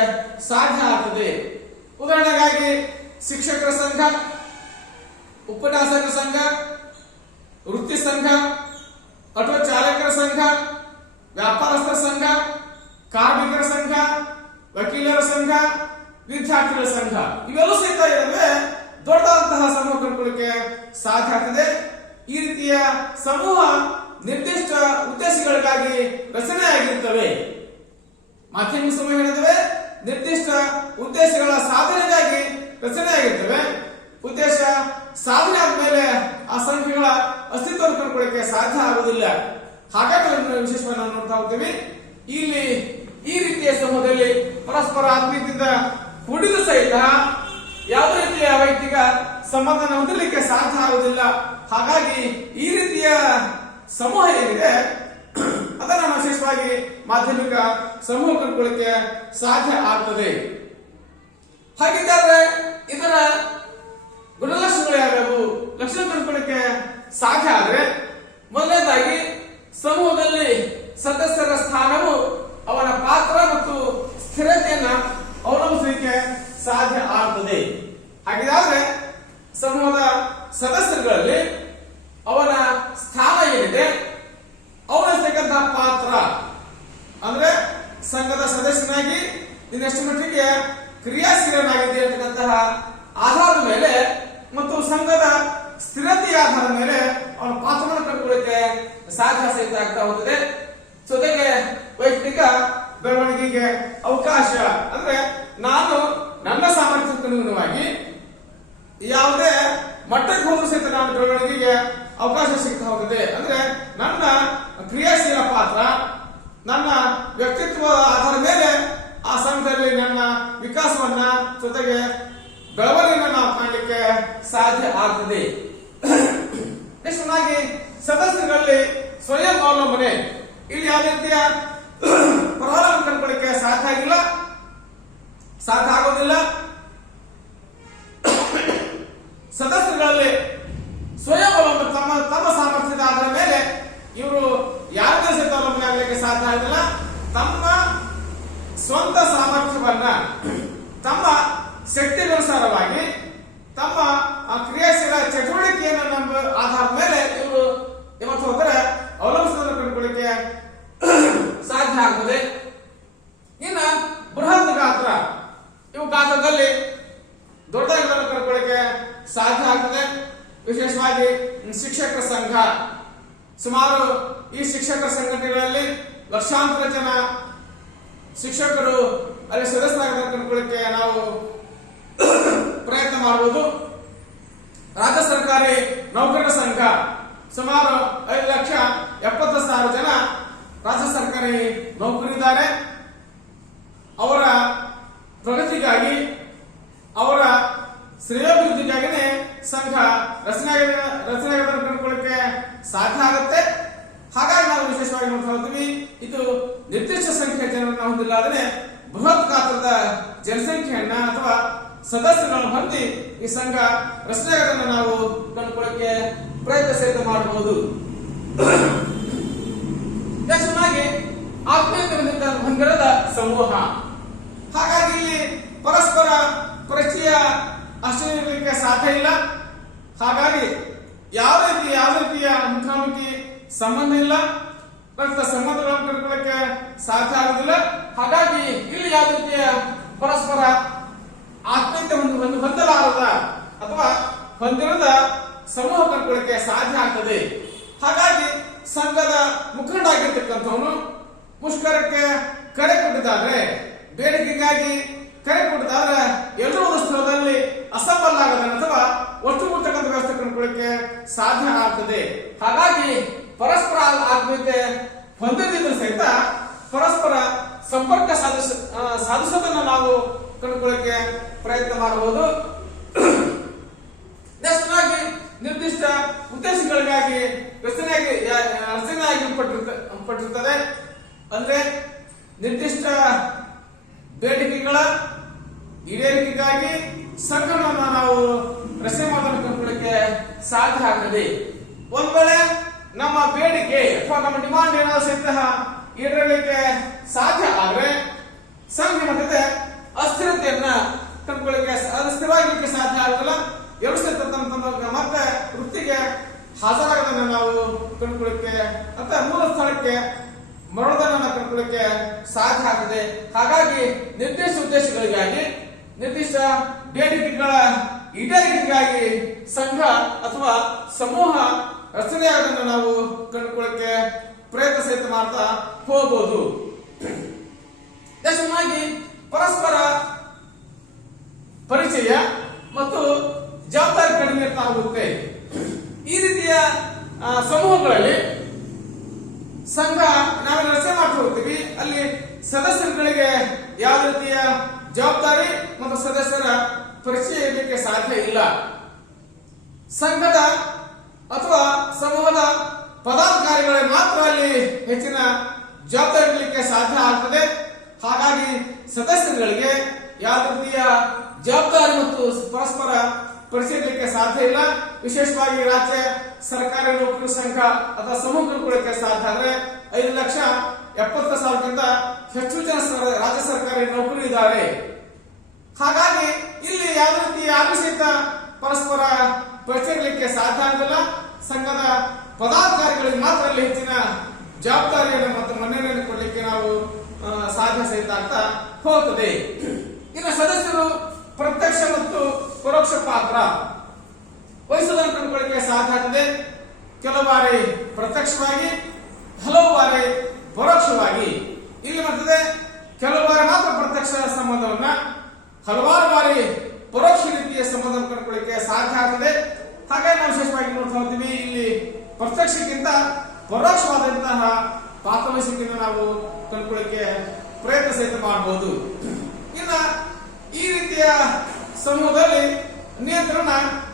ಸಾಧ್ಯ ಆಗ್ತದೆ. ಉದಾಹರಣೆಗಾಗಿ ಶಿಕ್ಷಕರ ಸಂಘ, ಉಪನ್ಯಾಸಕರ ಸಂಘ, ವೃತ್ತಿ ಸಂಘ, ಆಟೋ ಚಾಲಕರ ಸಂಘ, ವ್ಯಾಪಾರಸ್ಥರ ಸಂಘ, ಕಾರ್ಮಿಕರ ಸಂಘ, ವಕೀಲರ ಸಂಘ, ವಿದ್ಯಾರ್ಥಿಗಳ ಸಂಘ, ಇವೆಲ್ಲೂ ಸಹಿತ ಇರುವೆ ದೊಡ್ಡದಾದಂತಹ ಸಮೂಹ ಕಂಡುಕೊಳ್ಳಕ್ಕೆ ಸಾಧ್ಯ ಆಗ್ತದೆ. ಈ ರೀತಿಯ ಸಮೂಹ ನಿರ್ದಿಷ್ಟ ಉದ್ದೇಶಗಳಿಗಾಗಿ ರಚನೆಯಾಗಿರುತ್ತವೆ. ಮಾಧ್ಯಮಿಕ ಸಮೂಹ ಹೇಳಿದರೆ ನಿರ್ದಿಷ್ಟ ಉದ್ದೇಶಗಳ ಸಾಧನೆಗಾಗಿ ರಚನೆಯಾಗಿರ್ತವೆ. ಉದ್ದೇಶ ಸಾಧನೆ ಆದ್ಮೇಲೆ ಆ ಸಂಖ್ಯೆಗಳ ಅಸ್ತಿತ್ವವನ್ನು ಕಂಡುಕೊಳ್ಳಕ್ಕೆ ಸಾಧ್ಯ ಆಗುವುದಿಲ್ಲ. ಹಾಗಾಗಿ ವಿಶೇಷವಾಗಿ ನಾವು ನೋಡ್ತಾ ಹೋಗ್ತೀವಿ. ಇಲ್ಲಿ ಈ ರೀತಿಯ ಸಮೂಹದಲ್ಲಿ ಪರಸ್ಪರ ಆತ್ಮೀಯತೆಯಿಂದ ಕೂಡಿದ ಸಹಿತ ಯಾವುದೇ ರೀತಿಯ ವೈಯಕ್ತಿಕ ಸಂಬಂಧ ಹೊಂದಲಿಕ್ಕೆ ಸಾಧ್ಯ ಆಗುವುದಿಲ್ಲ. ಹಾಗಾಗಿ ಈ ರೀತಿಯ ಸಮೂಹ ಏನಿದೆ ಅದನ್ನು ವಿಶೇಷವಾಗಿ ಮಾಧ್ಯಮಿಕ ಸಮೂಹ ಕಂಡುಕೊಳ್ಳಕ್ಕೆ ಸಾಧ್ಯ ಆಗ್ತದೆ. ಹಾಗಿದ್ದರೆ ಇದರ ಗುಣಲಕ್ಷಣಗಳು ಯಾವ್ಯಾವು, ಲಕ್ಷಣ ಕಂಡುಕೊಳ್ಳಕ್ಕೆ ಸಾಧ್ಯ ಆದ್ರೆ ಮೊದಲನೇದಾಗಿ ಸಮೂಹದಲ್ಲಿ ಸದಸ್ಯರ ಸ್ಥಾನವು ಅವನ ಪಾತ್ರ ಮತ್ತು ಸ್ಥಿರತೆಯನ್ನ ಅವಲಂಬಿಸಲಿಕ್ಕೆ ಸಾಧ್ಯ ಆಗ್ತದೆ. ಹಾಗಿದ್ರೆ ಸಮೂಹದ ಸದಸ್ಯರುಗಳಲ್ಲಿ ಅವನ ಸ್ಥಾನ ಏನಿದೆ, ಅವನಿರ್ತಕ್ಕಂತಹ ಪಾತ್ರ ಅಂದ್ರೆ ಸಂಘದ ಸದಸ್ಯನಾಗಿ ಇನ್ನೆಷ್ಟು ಮಟ್ಟಿಗೆ ಕ್ರಿಯಾಶೀಲನಾಗಿದೆ ಅಂತಕ್ಕಂತಹ ಆಧಾರದ ಮೇಲೆ ಮತ್ತು ಸಂಘದ ಸ್ಥಿರತೆಯ ಆಧಾರದ ಮೇಲೆ ಅವನ ಪಾತ್ರವನ್ನು ಕಂಡುಕೊಳ್ಳಕ್ಕೆ ಸಾಧ್ಯ ಸಹಿತ ಆಗ್ತಾ ಹೋಗ್ತದೆ. ಜೊತೆಗೆ ವೈಯಕ್ತಿಕ ಬೆಳವಣಿಗೆಗೆ ಅವಕಾಶ ಅಂದ್ರೆ ನಾನು ನನ್ನ ಸಾಮರ್ಥ್ಯಕ್ಕೆ ಅನುಗುಣವಾಗಿ ಯಾವುದೇ ಮಟ್ಟಕ್ಕೆ ಹೋದ್ರೂ ಸಹಿತ ನಾನು ಬೆಳವಣಿಗೆಗೆ ಅವಕಾಶ ಸಿಗ್ತಾ ಹೋಗ್ತದೆ. ಅಂದ್ರೆ ನನ್ನ ಕ್ರಿಯಾಶೀಲ ಪಾತ್ರ, ನನ್ನ ವ್ಯಕ್ತಿತ್ವ ಆಧಾರದ ಮೇಲೆ ಆ ಸಂಘದಲ್ಲಿ ನನ್ನ ವಿಕಾಸವನ್ನ ಜೊತೆಗೆ ಬೆಳವಣಿಗೆಯನ್ನು ನಾವು ಕಾಣಲಿಕ್ಕೆ ಸಾಧ್ಯ ಆಗ್ತದೆ. ನೆಕ್ಸ್ಟ್ ಸದಸ್ಯರಲ್ಲಿ ಸ್ವಯಂ ಅವಲಂಬನೆ, ಇಲ್ಲಿ ಯಾವ ರೀತಿಯ ಪ್ರಭಾವ ಕಂಡುಕೊಳ್ಳಕ್ಕೆ ಸಾಧ್ಯ ಆಗಿಲ್ಲ, ಸಾಧ್ಯ ಆಗೋದಿಲ್ಲ. ಸದಸ್ಯರಲ್ಲಿ ಸ್ವಯಂ ಅವಲಂಬನೆ, ತಮ್ಮ ಸಾಮರ್ಥ್ಯದ ಆಧಾರದ ಮೇಲೆ ಇವರು ಯಾವುದೇ ಸಹಿತ ಅವಲಂಬನೆ ಆಗಲಿಕ್ಕೆ ಸಾಧ್ಯ ಆಗಿಲ್ಲ. ತಮ್ಮ ಸ್ವಂತ ಸಾಮರ್ಥ್ಯವನ್ನ ತಮ್ಮ ಶಕ್ತಿಗನುಸಾರವಾಗಿ ತಮ್ಮ ಕ್ರಿಯಾಶೀಲ ಚಟುವಟಿಕೆಯನ್ನು ನಮ್ಮ ಆಧಾರದ ಮೇಲೆ ಇವರು ಇವತ್ತು ಹೋದರೆ ಅವಲಂಬಿಸೋದನ್ನು ಕಂಡುಕೊಳ್ಳಿಕ್ಕೆ ಸಾಧ್ಯ ಆಗ್ತದೆ. ಇನ್ನ ಬೃಹತ್ ಗಾತ್ರ, ಇವು ಗಾತ್ರದಲ್ಲಿ ದೊಡ್ಡದಾಗಿ ಕಂಡುಕೊಳ್ಳಿಕ್ಕೆ ಸಾಧ್ಯ ಆಗ್ತದೆ. ವಿಶೇಷವಾಗಿ ಶಿಕ್ಷಕರ ಸಂಘ, ಸುಮಾರು ಈ ಶಿಕ್ಷಕರ ಸಂಘಟನೆಗಳಲ್ಲಿ ಲಕ್ಷಾಂತರ ಜನ ಶಿಕ್ಷಕರು ಅಲ್ಲಿ ಸದಸ್ಯರಾಗಿ ಕಂಡುಕೊಳ್ಳಿಕ್ಕೆ ನಾವು ಪ್ರಯತ್ನ ಮಾಡಬಹುದು. ರಾಜ್ಯ ಸರ್ಕಾರಿ ನೌಕರರ ಸಂಘ ಸುಮಾರು 5,70,000 ಜನ ರಾಜ್ಯ ಸರ್ಕಾರಿ ನೌಕರಿದ್ದಾರೆ. ಅವರ ಪ್ರಗತಿಗಾಗಿ, ಅವರ ಶ್ರೇಯೋಭಿವೃದ್ಧಿಗಾಗಿನೇ ಸಂಘ ರಚನೆ ಕಂಡುಕೊಳ್ಳಿಕ್ಕೆ ಸಾಧ್ಯ ಆಗುತ್ತೆ. ಹಾಗಾಗಿ ನಾವು ವಿಶೇಷವಾಗಿ ನೋಡ್ತಾ ಹೋಗ್ತೀವಿ, ಇದು ನಿರ್ದಿಷ್ಟ ಸಂಖ್ಯೆಯ ಜನರನ್ನು ಹೊಂದಿಲ್ಲ, ಆದರೆ ಬೃಹತ್ ಗಾತ್ರದ ಜನಸಂಖ್ಯೆಯನ್ನ ಅಥವಾ ಸದಸ್ಯರನ್ನು ಹೊಂದಿ ಈ ಸಂಘ ರಚನೆಗಳನ್ನು ನಾವು ಕಂಡುಕೊಳ್ಳಿಕ್ಕೆ ಪ್ರಯತ್ನ ಸಹಿತ ಮಾಡಬಹುದು. ಹೆಚ್ಚಾಗಿ ಆತ್ಮೀಯತೆ ಹೊಂದಿರದ ಸಮೂಹ, ಹಾಗಾಗಿ ಇಲ್ಲಿ ಪರಸ್ಪರ ಪರಿಚಯ ಅಷ್ಟೇ ಇರಲಿಕ್ಕೆ ಸಾಧ್ಯ ಇಲ್ಲ. ಹಾಗಾಗಿ ಯಾವ ರೀತಿಯ ಮುಖಾಮುಖಿ ಸಂಬಂಧ ಇಲ್ಲ, ರಕ್ತ ಸಂಬಂಧಗಳನ್ನು ಕಂಡುಕೊಳ್ಳಕ್ಕೆ ಸಾಧ್ಯ ಆಗುದಿಲ್ಲ. ಹಾಗಾಗಿ ಇಲ್ಲಿ ಯಾವ ರೀತಿಯ ಪರಸ್ಪರ ಆತ್ಮೀಯತೆ ಹೊಂದಲಾರದ ಅಥವಾ ಹೊಂದಿರದ ಸಮೂಹ ಕಂಡುಕೊಳ್ಳಕ್ಕೆ ಸಾಧ್ಯ ಆಗ್ತದೆ. ಹಾಗಾಗಿ ಸಂಘದ ಮುಖಂಡ ಆಗಿರ್ತಕ್ಕಂಥವನು ಮುಷ್ಕರಕ್ಕೆ ಕರೆ ಕೊಟ್ಟಿದ್ದಾರೆ, ಬೇಡಿಕೆಗಾಗಿ ಕರೆ ಕೊಟ್ಟಿದ್ದಾರೆ, ಎಲ್ಲರೂ ಒಂದು ಸ್ಥಳದಲ್ಲಿ ಅಸಂಬದ್ಧ ಆಗದ ಅಥವಾ ಒಟ್ಟುಗೂಡ್ತಕ್ಕಂಥ ವ್ಯವಸ್ಥೆ ಕಂಡುಕೊಳ್ಳಕ್ಕೆ ಸಾಧ್ಯ ಆಗ್ತದೆ. ಹಾಗಾಗಿ ಪರಸ್ಪರ ಆತ್ಮೀಯತೆ ಹೊಂದದಿದ್ರು ಸಹಿತ ಪರಸ್ಪರ ಸಂಪರ್ಕ ಸಾಧಿಸೋದನ್ನ ನಾವು ಕಂಡುಕೊಳ್ಳಕ್ಕೆ ಪ್ರಯತ್ನ ಮಾಡಬಹುದು. ನೆಕ್ಸ್ಟ್ ನಿರ್ದಿಷ್ಟ ಉದ್ದೇಶಗಳಿಗಾಗಿ ರಚನೆಯಾಗಿರ್ತದೆ. ಅಂದ್ರೆ ನಿರ್ದಿಷ್ಟ ಬೇಡಿಕೆಗಳ ಈಡೇರಿಕೆಗಾಗಿ ಸಂಘವನ್ನು ನಾವು ರಚನೆ ಮಾಡೋದನ್ನು ಕಂಡುಕೊಳ್ಳಕ್ಕೆ ಸಾಧ್ಯ ಆಗ್ತದೆ. ಒಂದ್ ವೇಳೆ ನಮ್ಮ ಬೇಡಿಕೆ ಅಥವಾ ನಮ್ಮ ಡಿಮಾಂಡ್ ಏನಾದ್ರು ಸಹಿತ ಈಡೇರಲಿಕ್ಕೆ ಸಾಧ್ಯ ಆದ್ರೆ ಸಂಘ ಮತ್ತೆ ಅಸ್ಥಿರತೆಯನ್ನ ಕಂಡುಕೊಳ್ಳಕ್ಕೆ ಸ್ಥಿರವಾಗಿರ್ಲಿಕ್ಕೆ ಸಾಧ್ಯ ಆಗಲ್ಲ. ಮತ್ತೆ ವೃತ್ತಿಗೆ ಹಾಜರಾಗದನ್ನ ನಾವು ಕಂಡುಕೊಳ್ಳಕ್ಕೆ ಅಥವಾ ಮೂಲ ಸ್ಥಳಕ್ಕೆ ಮರಳದನ್ನ ಕಂಡುಕೊಳ್ಳಕ್ಕೆ ಸಾಧ್ಯ ಆಗ್ತದೆ. ಹಾಗಾಗಿ ನಿರ್ದಿಷ್ಟ ಉದ್ದೇಶಗಳಿಗಾಗಿ ನಿರ್ದಿಷ್ಟ ಬೇಡಿಕೆಗಳ ಈಡೇರಿಕೆಗಾಗಿ ಸಂಘ ಅಥವಾ ಸಮೂಹ ರಚನೆಯಾಗೋದನ್ನು ನಾವು ಕಂಡುಕೊಳ್ಳಕ್ಕೆ ಪ್ರಯತ್ನ ಸಹಿತ ಮಾಡ್ತಾ ಹೋಗಬಹುದು. ದೇಶವಾಗಿ ಪರಸ್ಪರ ಪರಿಚಯ ಮತ್ತು ಜವಾಬ್ದಾರಿ ಕಡಿಮೆ ಇರ್ತಾ ಹೋಗುತ್ತೆ. ಈ ರೀತಿಯ ಸಮೂಹಗಳಲ್ಲಿ ಸಂಘ ನಾವೇನು ರಚನೆ ಮಾಡ್ತಾ ಹೋಗ್ತೀವಿ, ಅಲ್ಲಿ ಸದಸ್ಯರುಗಳಿಗೆ ಯಾವ ರೀತಿಯ ಜವಾಬ್ದಾರಿ ಮತ್ತು ಸದಸ್ಯರ ಪರಿಚಯ ಇರಲಿಕ್ಕೆ ಸಾಧ್ಯ ಇಲ್ಲ. ಸಂಘದ ಅಥವಾ ಸಮೂಹದ ಪದಾಧಿಕಾರಿಗಳಿಗೆ ಮಾತ್ರ ಅಲ್ಲಿ ಹೆಚ್ಚಿನ ಜವಾಬ್ದಾರಿ ಇರಲಿಕ್ಕೆ ಸಾಧ್ಯ ಆಗ್ತದೆ. ಹಾಗಾಗಿ ಸದಸ್ಯರುಗಳಿಗೆ ಯಾವ ರೀತಿಯ ಜವಾಬ್ದಾರಿ ಮತ್ತು ಪರಸ್ಪರ ಪರಿಚಯ ಇರಲಿಕ್ಕೆ ಸಾಧ್ಯ ಇಲ್ಲ. ವಿಶೇಷವಾಗಿ ರಾಜ್ಯ ಸರ್ಕಾರಿ ನೌಕರಿ ಸಂಘ ಅಥವಾ ಸಮೂಹ ಕಂಡುಕೊಳ್ಳಕ್ಕೆ ಸಾಧ್ಯ ಆದ್ರೆ 5,70,000ಕ್ಕಿಂತ ಹೆಚ್ಚು ಜನ ರಾಜ್ಯ ಸರ್ಕಾರಿ ನೌಕರಿ ಇದ್ದಾರೆ. ಹಾಗಾಗಿ ಇಲ್ಲಿ ಯಾವ ರೀತಿ ಯಾರು ಸಹಿತ ಪರಸ್ಪರ ಪರಿಚಯ ಇರಲಿಕ್ಕೆ ಸಾಧ್ಯ ಆಗಲ್ಲ. ಸಂಘದ ಪದಾಧಿಕಾರಿಗಳಿಗೆ ಮಾತ್ರ ಅಲ್ಲಿ ಹೆಚ್ಚಿನ ಜವಾಬ್ದಾರಿಯನ್ನು ಮತ್ತು ಮನ್ನಣೆಯನ್ನು ಕೊಡಲಿಕ್ಕೆ ನಾವು ಸಾಧ್ಯ ಸಹಿತ ಆಗ್ತಾ ಹೋಗುತ್ತದೆ. ಇನ್ನು ಸದಸ್ಯರು ಪ್ರತ್ಯಕ್ಷ ಮತ್ತು ಪರೋಕ್ಷ ಪಾತ್ರ ವಹಿಸುವುದನ್ನು ಕಂಡುಕೊಳ್ಳಿಕ್ಕೆ ಸಾಧ್ಯ ಆಗ್ತದೆ. ಕೆಲವು ಬಾರಿ ಪ್ರತ್ಯಕ್ಷವಾಗಿ, ಹಲವು ಬಾರಿ ಪರೋಕ್ಷವಾಗಿ. ಇಲ್ಲಿ ಬರ್ತದೆ ಕೆಲವು ಬಾರಿ ಮಾತ್ರ ಪ್ರತ್ಯಕ್ಷ ಸಂಬಂಧವನ್ನ, ಹಲವಾರು ಬಾರಿ ಪರೋಕ್ಷ ರೀತಿಯ ಸಂಬಂಧವನ್ನು ಕಂಡುಕೊಳ್ಳಿಕ್ಕೆ ಸಾಧ್ಯ ಆಗ್ತದೆ. ಹಾಗಾಗಿ ನಾವು ವಿಶೇಷವಾಗಿ ನೋಡ್ತಾ ಹೋಗ್ತೀವಿ, ಇಲ್ಲಿ ಪ್ರತ್ಯಕ್ಷಕ್ಕಿಂತ ಪರೋಕ್ಷವಾದಂತಹ ಪಾತ್ರವಹಿಸಿಕೆಯನ್ನು ನಾವು ಕಂಡುಕೊಳ್ಳಿಕ್ಕೆ ಪ್ರಯತ್ನ ಸಹಿತ ಮಾಡಬಹುದು. ಇನ್ನು ಈ ರೀತಿಯ ಸಮೂಹದಲ್ಲಿ ನಿಯಂತ್ರಣ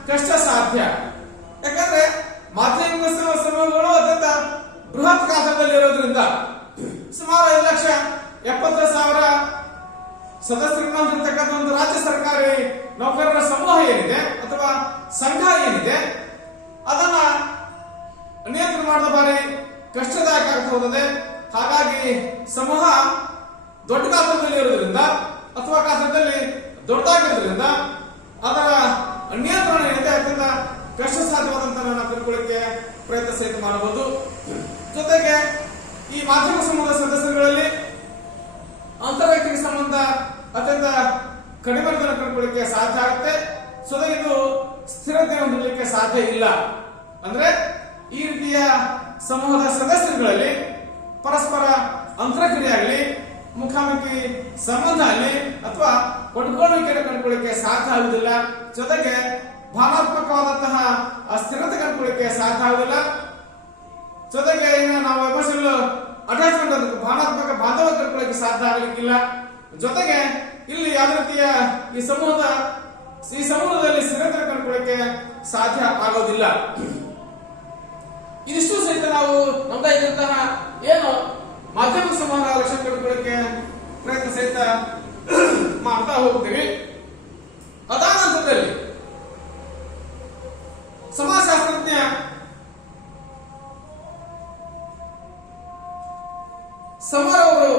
ಕಷ್ಟ ಸಾಧ್ಯ. ಯಾಕಂದ್ರೆ ಮಾಧ್ಯಮಿಕ ಸಮೂಹಗಳು ಅತ್ಯಂತ ಬೃಹತ್ ಗಾತ್ರದಲ್ಲಿರೋದ್ರಿಂದ ಸುಮಾರು 5,70,000 ಸದಸ್ಯರನ್ನು ಹೊಂದಿರತಕ್ಕಂಥ ಒಂದು ರಾಜ್ಯ ಸರ್ಕಾರಿ ನೌಕರರ ಸಮೂಹ ಏನಿದೆ ಅಥವಾ ಸಂಘ ಏನಿದೆ ಅದನ್ನ ನಿಯಂತ್ರಣ ಮಾಡೋದು ಬಾರಿ ಕಷ್ಟದಾಯಕ ಆಗ್ತದೆ. ಹಾಗಾಗಿ ಸಮೂಹ ದೊಡ್ಡ ಗಾತ್ರದಲ್ಲಿ ಇರೋದ್ರಿಂದ ಅಥವಾ ಗಾತ್ರದಲ್ಲಿ ದೊಡ್ಡದಾಗಿರೋದ್ರಿಂದ ಅದರ ನಿಯಂತ್ರಣ ಏನಿದೆ ಅತ್ಯಂತ ಕಷ್ಟ ಸಾಧ್ಯವಾದಂತ ನಾವು ತಿಳ್ಕೊಳ್ಳಿಕ್ಕೆ ಪ್ರಯತ್ನ ಸಹಿತ ಮಾಡಬಹುದು. ಜೊತೆಗೆ ಈ ಮಾಧ್ಯಮ ಸಮೂಹದ ಸದಸ್ಯರುಗಳಲ್ಲಿ ಅಂತರ್ವೈಯಕ್ತಿಕ ಸಂಬಂಧ ಅತ್ಯಂತ ಕಡಿಮೆ ಕಂಡುಕೊಳ್ಳಿಕ್ಕೆ ಸಾಧ್ಯ ಆಗುತ್ತೆ. ಜೊತೆಗೆ ಇದು ಸ್ಥಿರತೆ ಹೊಂದಲಿಕ್ಕೆ ಸಾಧ್ಯ ಇಲ್ಲ. ಅಂದ್ರೆ ಈ ರೀತಿಯ ಸಮೂಹದ ಸದಸ್ಯರುಗಳಲ್ಲಿ ಪರಸ್ಪರ ಅಂತರಕ್ರಿಯೆ ಆಗಲಿ, ಮುಖಾಮುಖಿ ಸಂಬಂಧ ಆಗಲಿ ಅಥವಾ ಕೊಟ್ಕೊಳ್ಳಿಕೆಯನ್ನು ಕಂಡುಕೊಳ್ಳಿಕ್ಕೆ ಸಾಧ್ಯ ಆಗುವುದಿಲ್ಲ. ಜೊತೆಗೆ ಭಾವನಾತ್ಮಕವಾದಂತಹ ಸ್ಥಿರತೆ ಕಂಡುಕೊಳ್ಳಿಕ್ಕೆ ಸಾಧ್ಯ ಆಗುವುದಿಲ್ಲ. ಜೊತೆಗೆ ಇನ್ನು ನಾವು ಎಮೋಷನಲ್ ಅಟ್ಯಾಚ್ಮೆಂಟ್ ಭಾವನಾತ್ಮಕ ಬಾಂಧವ್ಯ ಕಂಡುಕೊಳ್ಳಿಕ್ಕೆ ಸಾಧ್ಯ ಆಗಲಿಕ್ಕಿಲ್ಲ. ಜೊತೆಗೆ ಇಲ್ಲಿ ಯಾವ ರೀತಿಯ ಈ ಸಮೂಹದಲ್ಲಿ ಸ್ಥಿರತೆ ಕಂಡುಕೊಳ್ಳಿಕ್ಕೆ ಸಾಧ್ಯ ಆಗೋದಿಲ್ಲ. ಇದಿಷ್ಟು ಸಹಿತ ನಾವು ನಮ್ದಾಗಿದ್ದಂತಹ ಏನು ಮಾಧ್ಯಮಿಕ ಸಮೂಹ ಲಕ್ಷಣ ಕಂಡುಕೊಳ್ಳಿಕ್ಕೆ ಪ್ರಯತ್ನ ಸಹಿತ ಮಾಡ್ತಾ ಹೋಗ್ತೀವಿ. ಅದಾದ ನಂತರದಲ್ಲಿ ಸಮಾಜಶಾಸ್ತ್ರಜ್ಞ ಸಮರ್ ಅವರು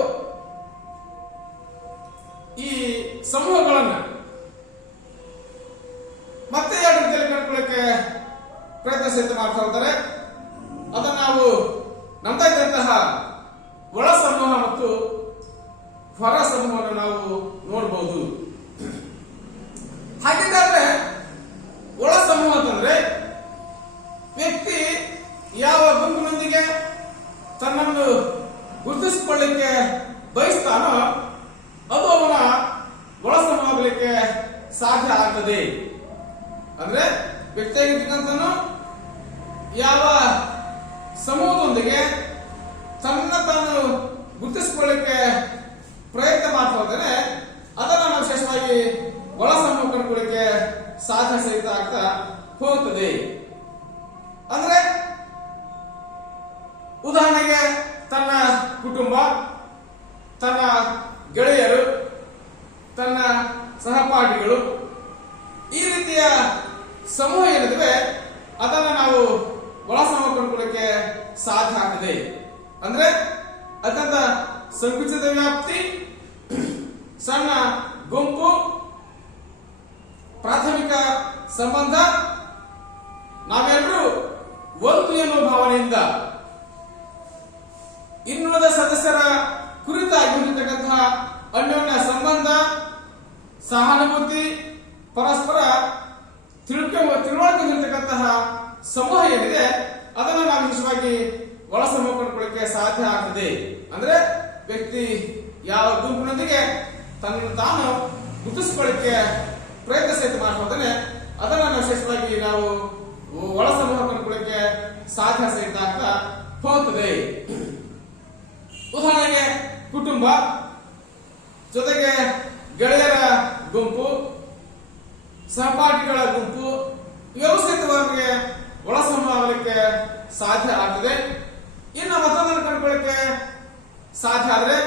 ಈ ಸಮೂಹಗಳನ್ನ ಮತ್ತೆ ಎರಡು ರೀತಿಯಲ್ಲಿ ಕಂಡುಕೊಳ್ಳಿಕ್ಕೆ ಪ್ರಯತ್ನ ಸಹಿತ ಮಾಡ್ತಾ ಹೋಗ್ತಾರೆ. ಅದನ್ನು ನಾವು ನಮ್ತಾ ಇದ್ದಂತಹ ಒಳ ಸಮೂಹ ಮತ್ತು ಹೊರ ಸಮೂಹವನ್ನು ನಾವು ನೋಡಬಹುದು. ಹಾಗಿದ್ದಾದ್ರೆ ಒಳ ಸಮೂಹ ಅಂತಂದ್ರೆ ವ್ಯಕ್ತಿ ಯಾವ ಗುಂಪಿನೊಂದಿಗೆ ತನ್ನನ್ನು ಗುರುತಿಸಿಕೊಳ್ಳಲಿಕ್ಕೆ ಬಯಸ್ತಾನೋ ಅದು ಅವನ ಒಳ ಸಮೂಹ ಆಗಲಿಕ್ಕೆ ಸಾಧ್ಯ ಆಗ್ತದೆ. ಅಂದ್ರೆ ವ್ಯಕ್ತಿಯಾಗಿರ್ತಕ್ಕಂಥನು ಯಾವ ಸಮೂಹದ ಸಮೂಹದೊಂದಿಗೆ ತನ್ನ ತಾನು ಗುರುತಿಸಿಕೊಳ್ಳಿಕ್ಕೆ ಪ್ರಯತ್ನ ಮಾಡ್ತಾ ಹೋದರೆ ಅದನ್ನು ನಾವು ವಿಶೇಷವಾಗಿ ಒಳ ಸಮೂಹ ಕಂಡುಕೊಳ್ಳಿಕ್ಕೆ ಸಾಧ್ಯ ಸಹಿತ ಆಗ್ತಾ ಹೋಗುತ್ತದೆ. ಅಂದ್ರೆ ಉದಾಹರಣೆಗೆ ತನ್ನ ಕುಟುಂಬ, ತನ್ನ ಗೆಳೆಯರು, ತನ್ನ ಸಹಪಾಠಿಗಳು, ಈ ರೀತಿಯ ಸಮೂಹ ಏನಿದೆ ಅದನ್ನು ನಾವು ಒಳ ಸಮೂಹ ಕಂಡುಕೊಳ್ಳಿಕ್ಕೆ ಸಾಧ್ಯ ಆಗ್ತದೆ. ಅಂದ್ರೆ ಅತ್ಯಂತ ಸಂಕುಚಿತ ವ್ಯಾಪ್ತಿ, ಸಣ್ಣ ಗುಂಪು, ಪ್ರಾಥಮಿಕ ಸಂಬಂಧ, ನಾವೆಲ್ಲರೂ ಒಂದು ಎನ್ನುವ ಭಾವನೆಯಿಂದ ಇನ್ನುಳಿದ ಸದಸ್ಯರ ಕುರಿತಾಗಿ ಹೊಂದಿರತಕ್ಕಂತಹ ಅನ್ಯೋನ್ಯ ಸಂಬಂಧ, ಸಹಾನುಭೂತಿ, ಪರಸ್ಪರ ತಿಳುವಳಿಕೆ ಹೊಂದಿರತಕ್ಕಂತಹ ಸಮೂಹ ಏನಿದೆ ಅದನ್ನು ನಾವು ವಿಶೇಷವಾಗಿ ಒಳ ಸಮೂಹ ಕಂಡುಕೊಳ್ಳಿಕ್ಕೆ ಸಾಧ್ಯ ಆಗ್ತದೆ. ಅಂದ್ರೆ ವ್ಯಕ್ತಿ ಯಾವ ಗುಂಪಿನೊಂದಿಗೆ ತನ್ನನ್ನು ತಾನು ಗುರುತಿಸಿಕೊಳ್ಳಿಕ್ಕೆ ಪ್ರಯತ್ನ ಸಹಿತ ಮಾಡ್ತಾನೆ ಅದನ್ನು ನಾವು ವಿಶೇಷವಾಗಿ ನಾವು ಒಳ ಸಮೂಹ ಕಂಡುಕೊಳ್ಳಿಕ್ಕೆ ಸಾಧ್ಯ ಸಹಿತ ಆಗ್ತಾ ಹೋಗ್ತದೆ. ಉದಾಹರಣೆಗೆ ಕುಟುಂಬ ಜೊತೆಗೆ ಗೆಳೆಯರ ಗುಂಪು, ಸಹಪಾಠಿಗಳ ಗುಂಪು, ವ್ಯವಸ್ಥಿತವಾಗಿ ಒಳ ಸಮೂಹ ಆಗಲಿಕ್ಕೆ ಸಾಧ್ಯ ಆಗ್ತದೆ. ಇನ್ನು ಮತ್ತೊಂದನ್ನು ಕಂಡುಕೊಳ್ಳಿಕ್ಕೆ ಸಾಧ್ಯ ಆದ್ರೆ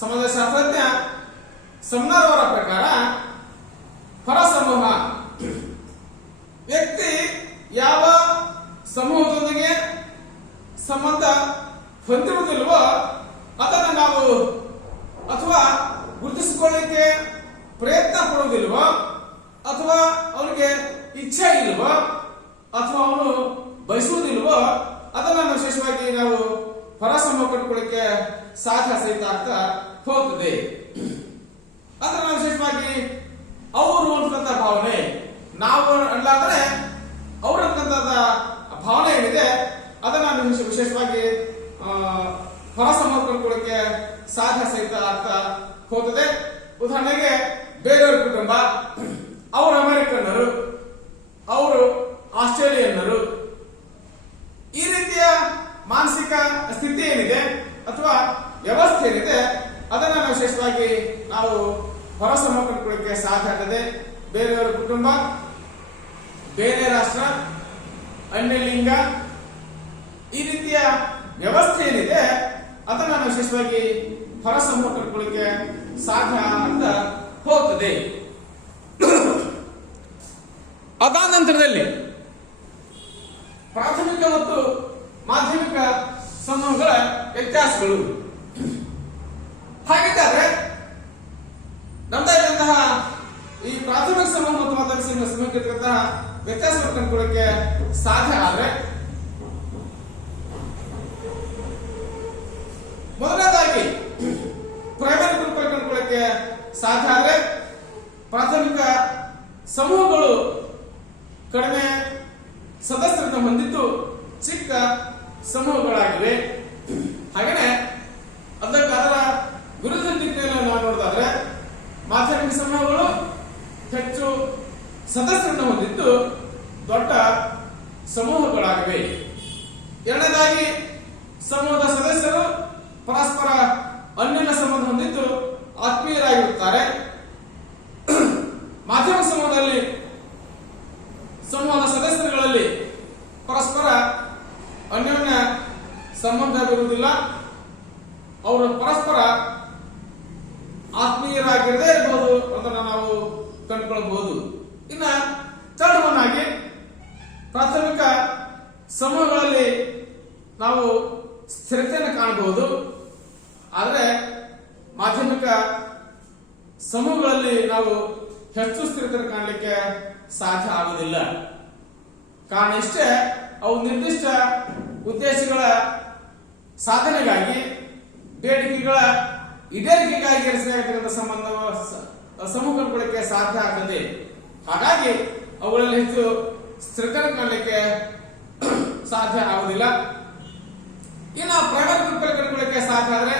ಸಮಾಜಶಾಸ್ತ್ರಜ್ಞ ಸಮ್ನಾರ್ ಅವರ ಪ್ರಕಾರ ಹೊರ ಸಮೂಹ ವ್ಯಕ್ತಿ ಯಾವ ಸಮೂಹದೊಂದಿಗೆ ಸಂಬಂಧ ಹೊಂದಿರುವುದಿಲ್ವೋ ಅದನ್ನು ನಾವು ಅಥವಾ ಗುರುತಿಸಿಕೊಳ್ಳಲಿಕ್ಕೆ ಪ್ರಯತ್ನ ಪಡುವುದಿಲ್ವೋ ಅಥವಾ ಅವನಿಗೆ ಇಚ್ಛೆ ಇಲ್ವೋ ಅಥವಾ ಅವನು ಬಯಸುವುದಿಲ್ವೋ ಅದನ್ನು ವಿಶೇಷವಾಗಿ ನಾವು ಹೊರ ಸಮೂಹ ಕಂಡುಕೊಳ್ಳಿಕ್ಕೆ ಸಾಧ್ಯ ಸಹಿತ ಆಗ್ತಾ ಹೋಗ್ತದೆ. ಅಂದ್ರೆ ನಾವು ವಿಶೇಷವಾಗಿ ಅವರು ಅಂತಕ್ಕಂಥ ಭಾವನೆ, ನಾವು ಅಲ್ಲಾದ್ರೆ ಅವ್ರ ಅಂತಕ್ಕಂಥ ಭಾವನೆ ಏನಿದೆ ಅದನ್ನು ವಿಶೇಷವಾಗಿ ಹೊರ ಸಮೂಹ ಕಂಡುಕೊಳ್ಳಿಕ್ಕೆ ಸಾಧ್ಯ ಸಹಿತ ಆಗ್ತಾ ಹೋಗ್ತದೆ. ಉದಾಹರಣೆಗೆ ಬೇರೆಯವ್ರ ಕುಟುಂಬ, ಅವರು ಅಮೆರಿಕನ್ನರು, ಅವರು ಆಸ್ಟ್ರೇಲಿಯನ್ನರು, ಈ ರೀತಿಯ ಮಾನಸಿಕ ಸ್ಥಿತಿ ಏನಿದೆ ಅಥವಾ ವ್ಯವಸ್ಥೆ ಏನಿದೆ ಅದನ್ನು ನಾವು ವಿಶೇಷವಾಗಿ ನಾವು ಹೊರ ಸಮೂಹ ಕಂಡುಕೊಳ್ಳಿಕ್ಕೆ ಸಾಧ್ಯ ಆಗ್ತದೆ. ಬೇರೆಯವರ ಕುಟುಂಬ, ಬೇರೆ ರಾಷ್ಟ್ರ, ಅನ್ಯ ಲಿಂಗ, ಈ ರೀತಿಯ ವ್ಯವಸ್ಥೆ ಏನಿದೆ ಅದನ್ನು ನಾವು ವಿಶೇಷವಾಗಿ ಹೊರ ಸಮೂಹ ಕಂಡುಕೊಳ್ಳಿಕ್ಕೆ ಸಾಧ್ಯ ಅಂತ ಹೋಗ್ತದೆ. ಅದಾದ ನಂತರದಲ್ಲಿ ಪ್ರಾಥಮಿಕ ಮತ್ತು ಮಾಧ್ಯಮಿಕ ಸಮೂಹಗಳ ವ್ಯತ್ಯಾಸಗಳು. ಹಾಗಿದ್ದರೆ ನಮ್ದಾದಂತಹ ಈ ಪ್ರಾಥಮಿಕ ಸಮೂಹ ಮತ್ತು ಮಾಧ್ಯಮಿಕ ಸಮೂಹಕ್ಕೆ ಇರತಕ್ಕಂತಹ ವ್ಯತ್ಯಾಸವನ್ನು ಕಂಡುಕೊಳ್ಳಿಕ್ಕೆ ಸಾಧ್ಯ ಆದ್ರೆ ಮೊದಲನೇದಾಗಿ ಪ್ರೈಮರಿ ಗ್ರೂಪ್ ಕಂಡುಕೊಳ್ಳಿಕ್ಕೆ ಸಾಧ್ಯ ಆದ್ರೆ ಪ್ರಾಥಮಿಕ ಸಮೂಹಗಳು ಕಡಿಮೆ ಸದಸ್ಯರನ್ನು ಹೊಂದಿದ್ದು ಚಿಕ್ಕ ಸಮೂಹಗಳಾಗಿವೆ. ಹಾಗೆಯೇ ಅದರ ವಿರುದ್ಧ ದಿಕ್ಕಿನಲ್ಲಿ ನಾವು ನೋಡೋದಾದ್ರೆ ಮಾಧ್ಯಮಿಕ ಸಮೂಹಗಳು ಹೆಚ್ಚು ಸದಸ್ಯರನ್ನು ಹೊಂದಿದ್ದು ದೊಡ್ಡ ಸಮೂಹಗಳಾಗಿವೆ. ಎರಡನೇದಾಗಿ ಸಮೂಹದ ಸದಸ್ಯರು ಪರಸ್ಪರ ಅನ್ಯೋನ್ಯ ಸಂಬಂಧ ಹೊಂದಿದ್ದು ಆತ್ಮೀಯರಾಗಿರುತ್ತಾರೆ. ಮಾಧ್ಯಮಿಕ ಸಮೂಹದಲ್ಲಿ ಸಮೂಹದ ಸದಸ್ಯರುಗಳಲ್ಲಿ ಪರಸ್ಪರ ಅನ್ಯೋನ್ಯ ಸಂಬಂಧವಿರುವುದಿಲ್ಲ, ಅವರು ಪರಸ್ಪರ ಆತ್ಮೀಯರಾಗಿರದೇ ಇರಬಹುದು ಅದನ್ನು ನಾವು ಕಂಡುಕೊಳ್ಳಬಹುದು. ಇನ್ನು ಥರ್ಡ್ ಒನ್ ಆಗಿ ಪ್ರಾಥಮಿಕ ಸಮೂಹಗಳಲ್ಲಿ ನಾವು ಸ್ಥಿರತೆಯನ್ನು ಕಾಣಬಹುದು, ಆದರೆ ಮಾಧ್ಯಮಿಕ ಸಮೂಹಗಳಲ್ಲಿ ನಾವು ಹೆಚ್ಚು ಸ್ಥಿರತೆಯನ್ನು ಕಾಣಲಿಕ್ಕೆ ಸಾಧ್ಯ ಆಗುವುದಿಲ್ಲ. ಕಾರಣ ಇಷ್ಟೇ, ಅವು ನಿರ್ದಿಷ್ಟ ಉದ್ದೇಶಗಳ ಸಾಧನೆಗಾಗಿ ಬೇಡಿಕೆಗಳ ಈಡೇರಿಕೆಗಾಗಿ ರಚನೆಯಾಗತಕ್ಕಂಥ ಸಂಬಂಧ ಸಮೂಹ ಕಂಡುಕೊಳ್ಳಿಕ್ಕೆ ಸಾಧ್ಯ ಆಗ್ತದೆ. ಹಾಗಾಗಿ ಅವುಗಳಲ್ಲಿ ಹೆಚ್ಚು ಸ್ಥಿರತೆಯನ್ನು ಕಾಣಲಿಕ್ಕೆ ಸಾಧ್ಯ ಆಗುವುದಿಲ್ಲ. ಇನ್ನು ಪ್ರೈಮರಿ ಗ್ರೂಪ್ ಕಂಡುಕೊಳ್ಳಿಕ್ಕೆ ಸಾಧ್ಯ ಆದರೆ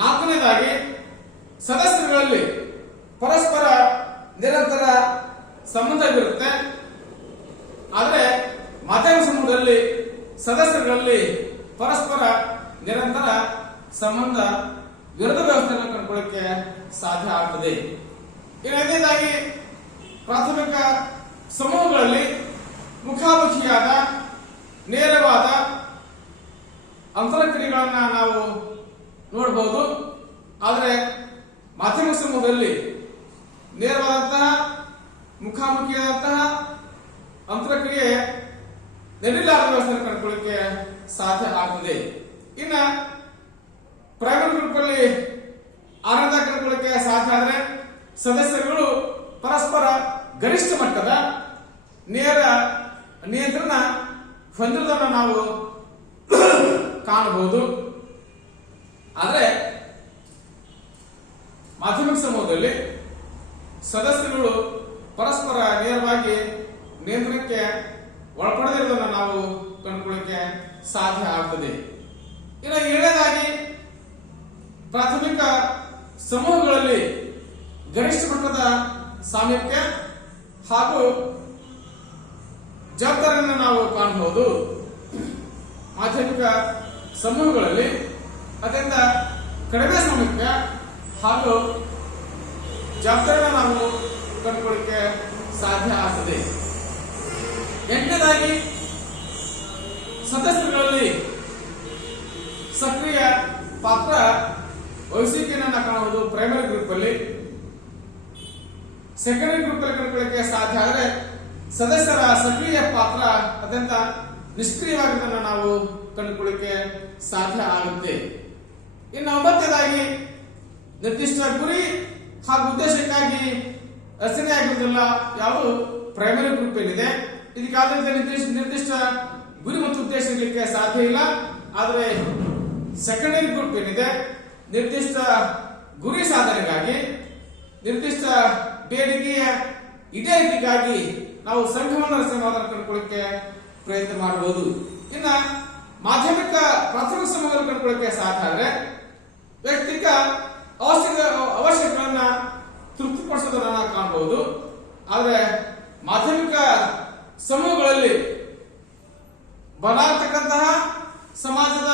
ನಾಲ್ಕನೇದಾಗಿ ಸದಸ್ಯರುಗಳಲ್ಲಿ ಪರಸ್ಪರ ನಿರಂತರ ಸಂಬಂಧವಿರುತ್ತೆ. ಆದರೆ ಮಾಧ್ಯಮಿಕ ಸಮೂಹದಲ್ಲಿ ಸದಸ್ಯರಲ್ಲಿ ಪರಸ್ಪರ ನಿರಂತರ ಸಂಬಂಧ ವಿರೋಧ ವ್ಯವಸ್ಥೆಯನ್ನು ಕಂಡುಕೊಳ್ಳಕ್ಕೆ ಸಾಧ್ಯ ಆಗ್ತದೆ. ಎರಡನೇದಾಗಿ ಪ್ರಾಥಮಿಕ ಸಮೂಹಗಳಲ್ಲಿ ಮುಖಾಮುಖಿಯಾದ ನೇರವಾದ ಅಂತರಕ್ರಿಯೆಗಳನ್ನ ನಾವು ನೋಡಬಹುದು. ಆದರೆ ಮಾಧ್ಯಮಿಕ ಸಮೂಹದಲ್ಲಿ ನೇರವಾದಂತಹ ಮುಖಾಮುಖಿಯಾದಂತಹ ಅಂತರಕ್ರಿಯೆ ನಡೀಲಾರದ ವ್ಯವಸ್ಥೆ ಕಂಡುಕೊಳ್ಳಕ್ಕೆ ಸಾಧ್ಯ ಆಗ್ತದೆ. ಇನ್ನ ಪ್ರೈಮರಿ ಗ್ರೂಪ್ ಅಲ್ಲಿ ಆನಂದ ಕಂಡುಕೊಳ್ಳಕ್ಕೆ ಸಾಧ್ಯ ಆದರೆ ಸದಸ್ಯರುಗಳು ಪರಸ್ಪರ ಗರಿಷ್ಠ ಮಟ್ಟದ ನೇರ ನಿಯಂತ್ರಣ ಹೊಂದಿರುವುದನ್ನು ನಾವು ಕಾಣಬಹುದು. ಆದರೆ ಮಾಧ್ಯಮಿಕ ಸಮೂಹದಲ್ಲಿ ಸದಸ್ಯರುಗಳು ಪರಸ್ಪರ ನೇರವಾಗಿ ನಿಯಂತ್ರಣಕ್ಕೆ ಒಳಪಡದಿರುವುದನ್ನು ನಾವು ಕಂಡುಕೊಳ್ಳಕ್ಕೆ ಸಾಧ್ಯ ಆಗ್ತದೆ. ಇನ್ನು ಏಳನೇದಾಗಿ ಪ್ರಾಥಮಿಕ ಸಮೂಹಗಳಲ್ಲಿ ಗರಿಷ್ಠ ಮಟ್ಟದ ಸಾಮೀಪ್ಯ ಹಾಗೂ ಜವಾಬ್ದಾರಿಯನ್ನು ನಾವು ಕಾಣಬಹುದು. ಮಾಧ್ಯಮಿಕ ಸಮೂಹಗಳಲ್ಲಿ ಅತ್ಯಂತ ಕಡಿಮೆ ಸಾಮೀಪ್ಯ ಹಾಗೂ ಜವಾಬ್ದಾರಿಯನ್ನು ನಾವು ಕಂಡುಕೊಳ್ಳಕ್ಕೆ ಸಾಧ್ಯ ಆಗ್ತದೆ. ಎಂಟನೇದಾಗಿ ಸದಸ್ಯರುಗಳಲ್ಲಿ ಸಕ್ರಿಯ ಪಾತ್ರ ವಹಿಸುವಿಕೆಯನ್ನು ಕಾಣಬಹುದು ಪ್ರೈಮರಿ ಗ್ರೂಪ್ ಅಲ್ಲಿ. ಸೆಕೆಂಡರಿ ಗ್ರೂಪ್ ಅಲ್ಲಿ ಕಂಡುಕೊಳ್ಳಕ್ಕೆ ಸಾಧ್ಯ ಆದರೆ ಸದಸ್ಯರ ಸಕ್ರಿಯ ಪಾತ್ರ ಅತ್ಯಂತ ನಿಷ್ಕ್ರಿಯವಾಗಿದ್ದನ್ನು ನಾವು ಕಂಡುಕೊಳ್ಳಕ್ಕೆ ಸಾಧ್ಯ ಆಗುತ್ತೆ. ಇನ್ನು ಒಂಬತ್ತನೇದಾಗಿ ನಿರ್ದಿಷ್ಟ ಗುರಿ ಹಾಗೂ ಉದ್ದೇಶಕ್ಕಾಗಿ ರಚನೆಯಾಗಿರುವುದಿಲ್ಲ ಯಾವುದು ಪ್ರೈಮರಿ ಗ್ರೂಪ್ ಏನಿದೆ ಇದಕ್ಕಾದಂತೆ ನಿರ್ದಿಷ್ಟ ಗುರಿ ಮತ್ತು ಉದ್ದೇಶ ಇರಲಿಕ್ಕೆ ಸಾಧ್ಯ ಇಲ್ಲ. ಆದರೆ ಸೆಕೆಂಡರಿ ಗ್ರೂಪ್ ಏನಿದೆ ನಿರ್ದಿಷ್ಟ ಗುರಿ ಸಾಧನೆಗಾಗಿ ನಿರ್ದಿಷ್ಟ ಬೇಡಿಕೆಯ ಈಡೇರಿಕೆಗಾಗಿ ನಾವು ಸಂಘವನ್ನು ರಚನೆ ಮಾಡೋದನ್ನು ಕಂಡುಕೊಳ್ಳಕ್ಕೆ ಪ್ರಯತ್ನ ಮಾಡಬಹುದು. ಇನ್ನ ಮಾಧ್ಯಮಿಕ ಪ್ರಾಥಮಿಕ ಸಮೂಹವನ್ನು ಕಂಡುಕೊಳ್ಳಕ್ಕೆ ಸಾಧ್ಯ ಆದರೆ ವ್ಯಕ್ತಿಕ ಅವಶ್ಯಕತೆಗಳನ್ನ ತೃಪ್ತಿಪಡಿಸೋದನ್ನ ನಾವು ಕಾಣಬಹುದು. ಆದರೆ ಮಾಧ್ಯಮಿಕ ಸಮೂಹಗಳಲ್ಲಿ ಬಲಾಗ್ತಕ್ಕಂತಹ ಸಮಾಜದ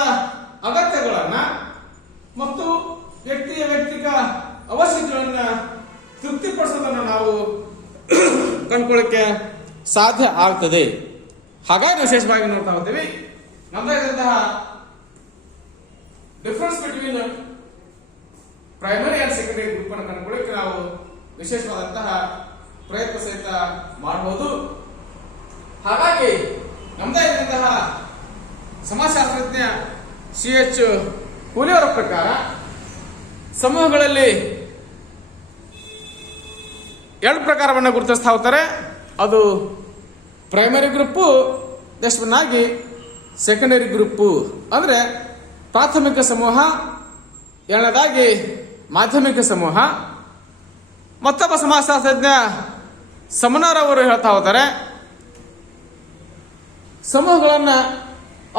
ಅಗತ್ಯಗಳನ್ನ ಮತ್ತು ವ್ಯಕ್ತಿಕ ಅವಶ್ಯಕತೆಗಳನ್ನ ತೃಪ್ತಿಪಡಿಸೋದನ್ನ ನಾವು ಕಂಡುಕೊಳ್ಳಕ್ಕೆ ಸಾಧ್ಯ ಆಗ್ತದೆ. ಹಾಗಾಗಿ ವಿಶೇಷವಾಗಿ ನೋಡ್ತಾ ಹೋಗ್ತೀವಿ ನಮ್ಮದಾದಂತಹ difference between primary and secondary group ಅನ್ನು ಕಂಡುಕೊಳ್ಳಕ್ಕೆ ನಾವು ವಿಶೇಷವಾದಂತಹ ಪ್ರಯತ್ನ ಸಹಿತ ಮಾಡಬಹುದು. ಹಾಗಾಗಿ ನಮ್ಮದಾದಂತಹ ಸಮಾಜಶಾಸ್ತ್ರಜ್ಞ CH ಕೂಲಿಯವರ ಪ್ರಕಾರ ಸಮೂಹಗಳಲ್ಲಿ ಎರಡು ಪ್ರಕಾರವನ್ನು ಗುರುತಿಸ್ತಾ ಹೋಗ್ತಾರೆ. ಅದು ಪ್ರೈಮರಿ ಗ್ರೂಪು ಆಗಿ ಸೆಕೆಂಡರಿ ಗ್ರೂಪು ಅಂದ್ರೆ ಪ್ರಾಥಮಿಕ ಸಮೂಹ, ಎರಡನೇದಾಗಿ ಮಾಧ್ಯಮಿಕ ಸಮೂಹ. ಮತ್ತೊಬ್ಬ ಸಮಾಜಶಾಸ್ತ್ರಜ್ಞ ಸಮನರ್ ಅವರು ಹೇಳ್ತಾ ಹೋಗ್ತಾರೆ ಸಮೂಹಗಳನ್ನ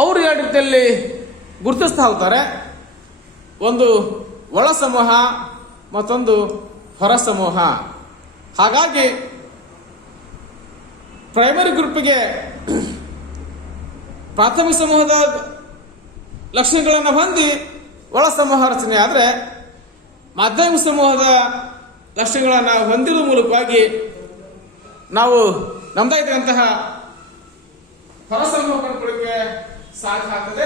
ಅವರು ಎರಡು ರೀತಿಯಲ್ಲಿ ಗುರುತಿಸ್ತಾ ಹೋಗ್ತಾರೆ. ಒಂದು ಒಳ ಸಮೂಹ, ಮತ್ತೊಂದು ಹೊರ ಸಮೂಹ. ಹಾಗಾಗಿ ಪ್ರೈಮರಿ ಗ್ರೂಪ್ಗೆ ಪ್ರಾಥಮಿಕ ಸಮೂಹದ ಲಕ್ಷಣಗಳನ್ನು ಹೊಂದಿ ಒಳ ಸಮೂಹ ರಚನೆ ಆದರೆ ಮಾಧ್ಯಮಿಕ ಸಮೂಹದ ಲಕ್ಷಣಗಳನ್ನು ಹೊಂದಿರುವ ಮೂಲಕವಾಗಿ ನಾವು ನಮ್ದಾಗಿದ್ದಂತಹ ಹೊರ ಸಮೂಹ ಕಂಡುಕೊಳ್ಳಕ್ಕೆ ಸಾಧ್ಯ ಆಗ್ತದೆ.